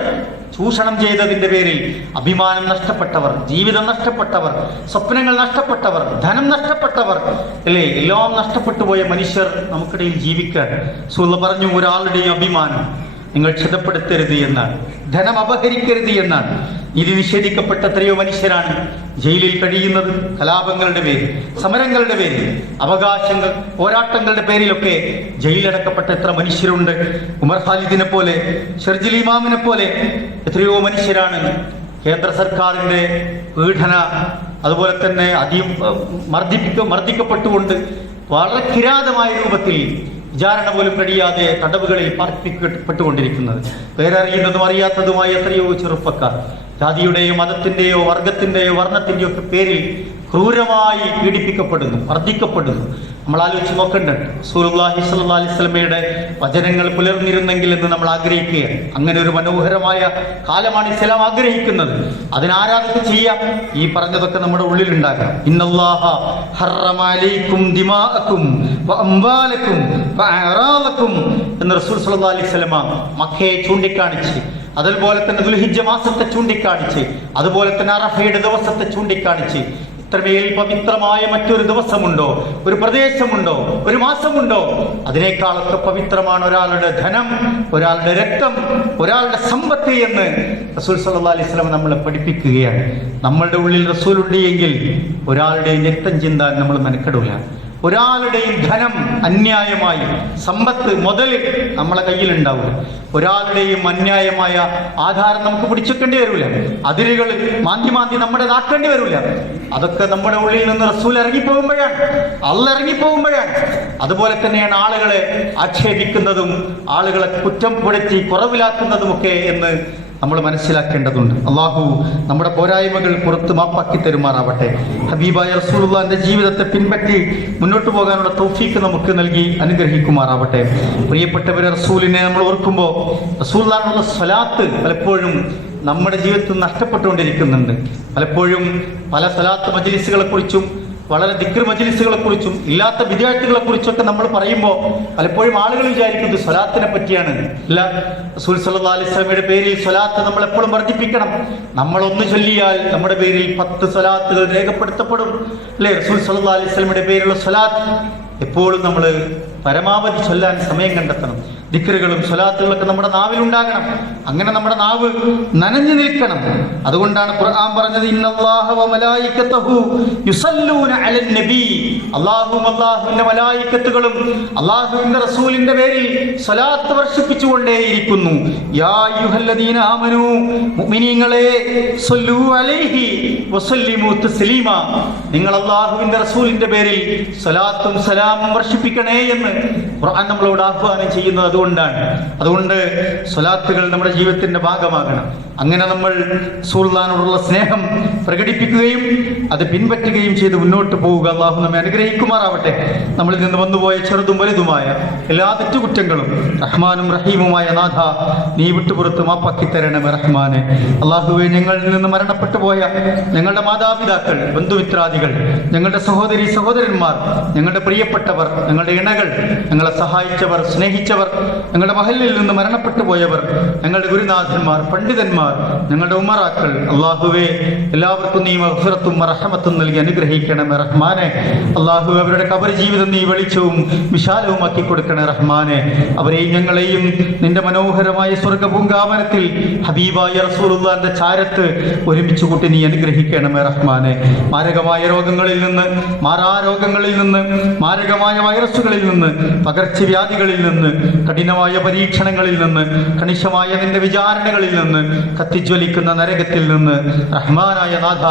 ചൂഷണം ചെയ്തതിന്റെ പേരിൽ അഭിമാനം നഷ്ടപ്പെട്ടവർ, ജീവിതം നഷ്ടപ്പെട്ടവർ, സ്വപ്നങ്ങൾ നഷ്ടപ്പെട്ടവർ, ധനം നഷ്ടപ്പെട്ടവർ, അല്ലേ, എല്ലാം നഷ്ടപ്പെട്ടു പോയ മനുഷ്യർ നമുക്കിടയിൽ ജീവിക്കാൻ റസൂൽ പറഞ്ഞു, ഒരാളുടെയും അഭിമാനം നിങ്ങൾ ക്ഷതപ്പെടുത്തരുത് എന്നാണ്, ധനം അപഹരിക്കരുത് എന്നാണ്. ഇത് നിഷേധിക്കപ്പെട്ട എത്രയോ മനുഷ്യരാണ് ജയിലിൽ കഴിയുന്നത്. കലാപങ്ങളുടെ പേരിൽ, സമരങ്ങളുടെ പേരിൽ, അവകാശങ്ങൾ പോരാട്ടങ്ങളുടെ പേരിലൊക്കെ ജയിലടക്കപ്പെട്ട എത്ര മനുഷ്യരുണ്ട്. ഉമർ ഖാലിദിനെ പോലെ, ഷർജിൽ ഇമാമിനെ പോലെ എത്രയോ മനുഷ്യരാണ് കേന്ദ്ര സർക്കാരിന്റെ പീഡന, അതുപോലെ തന്നെ മർദ്ദിക്കപ്പെട്ടുകൊണ്ട് വളരെ കിരാതമായ രൂപത്തിൽ വിചാരണ പോലും കഴിയാതെ തടവുകളിൽ പാർപ്പിക്കപ്പെട്ടുകൊണ്ടിരിക്കുന്നത്. പേരറിയുന്നതും അറിയാത്തതുമായ എത്രയോ ചെറുപ്പക്കാർ ജാതിയുടെയോ മതത്തിന്റെയോ വർഗത്തിന്റെയോ വർണ്ണത്തിന്റെയോ ഒക്കെ പേരിൽ ക്രൂരമായി പീഡിപ്പിക്കപ്പെടുന്നു, മർദ്ദിക്കപ്പെടുന്നു. നമ്മൾ ആലോചിച്ച് നോക്കേണ്ടത്. റസൂലുള്ളാഹി സ്വല്ലല്ലാഹി അലൈഹി വസല്ലമയുടെ വചനങ്ങൾ പുലർന്നിരുന്നെങ്കിൽ എന്ന് നമ്മൾ ആഗ്രഹിക്കുകയാണ്. അങ്ങനെ ഒരു മനോഹരമായ കാലമാണ് ഇസ്ലാം ആഗ്രഹിക്കുന്നത്. അതിനാരാധന ചെയ്യാം. ഈ പറഞ്ഞതൊക്കെ നമ്മുടെ ഉള്ളിലുണ്ടാകണം. ഇന്നല്ലാഹ ഹറമ അലൈക്കും ദിമാഅക്കും വഅംവാലക്കും വഅറാദക്കും എന്ന് റസൂൽ സ്വല്ലല്ലാഹി അലൈഹി വസല്ലമ മക്കയെ ചൂണ്ടിക്കാണിച്ച്, അതുപോലെ തന്നെ ദുൽഹിജ്ജ മാസത്തെ ചൂണ്ടിക്കാണിച്ച്, അതുപോലെ തന്നെ അറഫയുടെ ദിവസത്തെ ചൂണ്ടിക്കാണിച്ച്, ഇത്രമേൽ പവിത്രമായ മറ്റൊരു ദിവസമുണ്ടോ, ഒരു പ്രദേശമുണ്ടോ, ഒരു മാസമുണ്ടോ? അതിനേക്കാളൊക്കെ പവിത്രമാണ് ഒരാളുടെ ധനം, ഒരാളുടെ രക്തം, ഒരാളുടെ സമ്പത്ത് എന്ന് റസൂൽ സല്ലല്ലാഹു അലൈഹി വസല്ലം നമ്മളെ പഠിപ്പിക്കുകയാണ്. നമ്മളുടെ ഉള്ളിൽ റസൂൽ ഉണ്ട് എങ്കിൽ ഒരാളുടെയും രക്തം ചിന്താൻ നമ്മൾ മെനക്കെടൂല. ഒരാളുടെയും ധനം അന്യായമായി, സമ്പത്ത്, മുതൽ നമ്മളെ കയ്യിലുണ്ടാവില്ല. ഒരാളുടെയും അന്യായമായ ആധാരം നമുക്ക് പിടിച്ചെക്കേണ്ടി വരില്ല. അതിരുകൾ മാന്തി നമ്മുടെ നാക്കേണ്ടി വരില്ല. അതൊക്കെ നമ്മുടെ ഉള്ളിൽ നിന്ന് റസൂൽ ഇറങ്ങിപ്പോകുമ്പോഴാണ്, അള്ളാഹ് ഇറങ്ങിപ്പോകുമ്പോഴാണ്. അതുപോലെ തന്നെയാണ് ആളുകളെ ആക്ഷേപിക്കുന്നതും ആളുകളെ കുറ്റം പെടുത്തി കുറവിലാക്കുന്നതുമൊക്കെ എന്ന് നമ്മൾ മനസ്സിലാക്കേണ്ടതുണ്ട്. അള്ളാഹു നമ്മുടെ പോരായ്മകൾ പുറത്ത് മാപ്പാക്കി തരുമാറാവട്ടെ. ഹബീബായ റസൂലുള്ളാഹിന്റെ ജീവിതത്തെ പിൻപറ്റി മുന്നോട്ട് പോകാനുള്ള തൗഫീക്ക് നമുക്ക് നൽകി അനുഗ്രഹിക്കുമാറാവട്ടെ. പ്രിയപ്പെട്ടവരെ, റസൂലിനെ നമ്മൾ ഓർക്കുമ്പോൾ റസൂലുള്ളാഹിനുള്ള സ്വലാത്ത് പലപ്പോഴും നമ്മുടെ ജീവിതത്തിൽ നഷ്ടപ്പെട്ടുകൊണ്ടിരിക്കുന്നുണ്ട്. പലപ്പോഴും പല സ്വലാത്ത് മജ്ലിസുകളെ കുറിച്ചും വളരെ ദിക്ർ മജ്ലിസുകളെ കുറിച്ചും ഇല്ലാത്ത വിദ്യാർത്ഥികളെ കുറിച്ചൊക്കെ നമ്മൾ പറയുമ്പോൾ പലപ്പോഴും ആളുകൾ വിചാരിക്കുന്നത് സ്വലാത്തിനെ പറ്റിയാണ്. അല്ല, റസൂൽ സല്ലല്ലാഹു അലൈഹി വസല്ലമയുടെ പേരിൽ സ്വലാത്ത് നമ്മൾ എപ്പോഴും വർദ്ധിപ്പിക്കണം. നമ്മൾ ഒന്ന് ചൊല്ലിയാൽ നമ്മുടെ പേരിൽ 10 സ്വലാത്തുകൾ രേഖപ്പെടുത്തപ്പെടും. അല്ലേ, റസൂൽ സല്ലല്ലാഹു അലൈഹി വസല്ലമയുടെ പേരിലുള്ള സ്വലാത്ത് എപ്പോഴും നമ്മൾ പരമാവധി ചൊല്ലാൻ സമയം കണ്ടെത്തണം. ദിക്റുകളും സ്വലാത്തുകളൊക്കെ നമ്മുടെ നാവിലുണ്ടാകണം. അങ്ങനെ നമ്മുടെ നാവ് നനഞ്ഞു നിൽക്കണം. അതുകൊണ്ടാണ് ഖുർആൻ പറഞ്ഞത്, ഇന്നല്ലാഹ വ മലായികതഹു യുസല്ലൂന അലൻ നബി. അല്ലാഹുവും അല്ലാഹുവിന്റെ മലായികത്തുകളും അല്ലാഹുവിന്റെ റസൂലിന്റെ പേരിൽ സ്വലാത്ത് വർഷിപ്പിച്ചുകൊണ്ടേയിരിക്കുന്നു. യാ അയ്യുഹല്ലദീന ആമനൂ, മുഅ്മിനീങ്ങളെ, സ്വല്ലൂ അലൈഹി വസല്ലിമു തസ്ലീമാ, നിങ്ങൾ അല്ലാഹുവിന്റെ റസൂലിന്റെ പേരിൽ സ്വലാത്തും സലാമും വർഷിപ്പിക്കണേ എന്ന് ഖുർആൻ നമ്മളോട് ആഹ്വാനം ചെയ്യുന്നത് അതുകൊണ്ട് സ്വലാത്തുകൾ നമ്മുടെ ജീവിതത്തിന്റെ ഭാഗമാകണം. അങ്ങനെ നമ്മൾ റസൂലുള്ളാഹിനോടുള്ള സ്നേഹം പ്രകടിപ്പിക്കുകയും അത് പിൻപറ്റുകയും ചെയ്ത് മുന്നോട്ട് പോവുക. അള്ളാഹു നമ്മെ അനുഗ്രഹിക്കുമാറാവട്ടെ. നമ്മളിൽ നിന്ന് വന്നുപോയ ചെറുതും വലുതുമായ എല്ലാ തെറ്റുകുറ്റങ്ങളും റഹ്മാനും റഹീമുമായ നാഥ നീ വിട്ടുപുറത്ത് മാപ്പാക്കി തരണമേ റഹ്മാനെ. അള്ളാഹുവേ, ഞങ്ങളിൽ നിന്ന് മരണപ്പെട്ടു പോയ ഞങ്ങളുടെ മാതാപിതാക്കൾ, ബന്ധുമിത്രാദികൾ, ഞങ്ങളുടെ സഹോദരി സഹോദരന്മാർ, ഞങ്ങളുടെ പ്രിയപ്പെട്ടവർ, ഞങ്ങളുടെ ഇണകൾ, ഞങ്ങളെ സഹായിച്ചവർ, സ്നേഹിച്ചവർ, ഞങ്ങളുടെ മഹല്ലിൽ നിന്ന് മരണപ്പെട്ടു പോയവർ, ഞങ്ങളുടെ ഗുരുനാഥന്മാർ, പണ്ഡിതന്മാർ, ഞങ്ങളുടെ ഉമറാക്കൾ, അള്ളാഹുവേ, എല്ലാവർക്കും നീ മഗ്ഫിറത്തും റഹ്മത്തും നൽകി അനുഗ്രഹിക്കണമേ റഹ്മാനെ. അള്ളാഹു അവരുടെ ഖബർ ജീവിതം നീ വെളിച്ചവും വിശാലവുമാക്കി കൊടുക്കണേ റഹ്മാനെ. അവരെയും ഞങ്ങളെയും നിന്റെ മനോഹരമായ സ്വർഗ്ഗപൂങ്കാവനത്തിൽ ഹബീബായ റസൂലുള്ളാഹിന്റെ ചാരത്ത് ഒരുമിച്ച് കൂട്ടി നീ അനുഗ്രഹിക്കണമേ റഹ്മാനെ. മാരകമായ രോഗങ്ങളിൽ നിന്ന്, മാറാരോഗങ്ങളിൽ നിന്ന്, മാരകമായ വൈറസുകളിൽ നിന്ന് പകർച്ചവ്യാധികളിൽ നിന്ന്, കഠിനമായ പരീക്ഷണങ്ങളിൽ നിന്ന്, കണിശമായ നിന്റെ വിചാരണകളിൽ നിന്ന്, കത്തിജ്വലിക്കുന്ന നരകത്തിൽ നിന്ന് റഹ്മാനായ നാഥ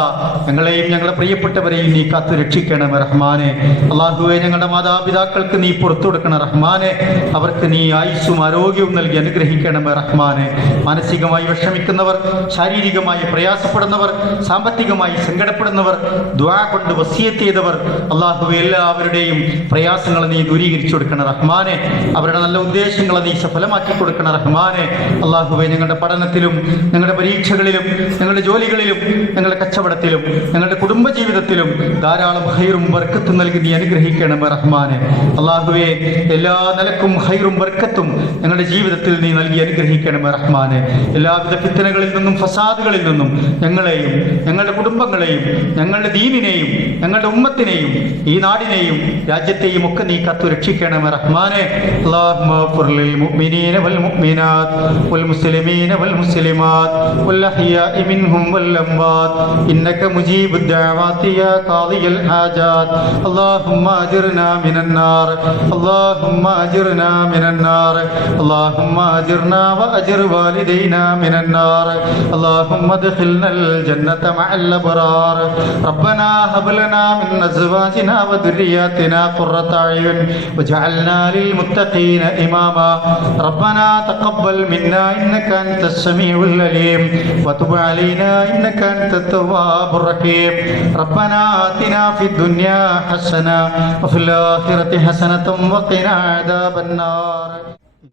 ഞങ്ങളെയും ഞങ്ങളുടെ പ്രിയപ്പെട്ടവരെയും നീ കാത്തു രക്ഷിക്കണമേ റഹ്മാനെ. അള്ളാഹുവെ, ഞങ്ങളുടെ മാതാപിതാക്കൾക്ക് നീ പുറത്തു കൊടുക്കണം റഹ്മാനെ. അവർക്ക് നീ ആയുസ്സും ആരോഗ്യവും നൽകി അനുഗ്രഹിക്കണമേ റഹ്മാനെ. മാനസികമായി വിഷമിക്കുന്നവർ, ശാരീരികമായി പ്രയാസപ്പെടുന്നവർ, സാമ്പത്തികമായി സങ്കടപ്പെടുന്നവർ, ദുആ കൊണ്ട് വസിയത്ത് ചെയ്തവർ, അള്ളാഹുവെ എല്ലാവരുടെയും പ്രയാസങ്ങൾ നീ ദൂരീകരിച്ചു കൊടുക്കണം റഹ്മാനെ. അവരുടെ നല്ല ഉദ്ദേശങ്ങളെ നീ സഫലമാക്കി കൊടുക്കണം റഹ്മാനെ. അള്ളാഹുവെ, ഞങ്ങളുടെ പഠനത്തിലും ഞങ്ങളുടെ പരീക്ഷകളിലും ഞങ്ങളുടെ ജോലികളിലും ഞങ്ങളുടെ കച്ചവടത്തിലും ഞങ്ങളുടെ കുടുംബജീവിതത്തിലും ധാരാളം ഹൈറും ബർക്കത്തും നൽകി നീ അനുഗ്രഹിക്കണമേ റഹ്മാനെ. അള്ളാഹുവെ, എല്ലാ നിലക്കും ഹൈറും ബർക്കത്തും ഞങ്ങളുടെ ജീവിതത്തിൽ നീ നൽകി അനുഗ്രഹിക്കണമേ റഹ്മാനെ. എല്ലാവിധ ഫിത്നകളിൽ നിന്നും ഫസാദുകളിൽ നിന്നും ഞങ്ങളെയും ഞങ്ങളുടെ കുടുംബങ്ങളെയും ഞങ്ങളുടെ ദീനിനെയും ഞങ്ങളുടെ ഉമ്മത്തിനെയും ഈ നാടിനെയും രാജ്യത്തെയും ഒക്കെ നീ കാത്തു രക്ഷിക്കണമേ റഹ്മാനെ. അല്ലാഹുമ്മ ഗ്ഫിർ ലിൽ മുഅ്മിനീന വൽ മുഅ്മിനാത്ത് വൽ മുസ്ലിമീന വൽ മുസ്ലിമാത്ത് വൽ അഹ്യാഇ മിൻഹും വൽ അംവാത്ത് ഇന്നക മുജീബുദ് ദഅവാതി യാ ഖാദിയൽ ഹാജാത്ത്. അല്ലാഹുമ്മ അജിർനാ മിനൻ നാർ, അല്ലാഹുമ്മ അജിർനാ മിനൻ നാർ, അല്ലാഹുമ്മ അജിർനാ വഅജിർ വാലിദൈനാ മിനൻ നാർ, അല്ലാഹുമ്മ അദ്ഖിൽനൽ ജന്നത മഅൽ അബ്റാർ. റബ്ബനാ ഹബ് ലനാ മിൻ അസ്വാജിനാ വദുരിയാതിനാ ഖുർറത അയ്യുൻ വജഅൽനാ ലിൽ മുത്തഖീന ഇമാമാ. റബ്ബനാ തഖബ്ബൽ മിന്നാ ഇന്നക അൻതസ് സമീഉൽ അലീം വതുബ് അലൈനാ ഇന്നക അൻതത് തവ്വാബുർ റഹീം. റബ്ബനാ ആതിനാ ഫിദ് ദുനിയാ ഹസന വഫിൽ ആഖിറതി ഹസനതൻ വഖിനാ അദാബൻ നാർ.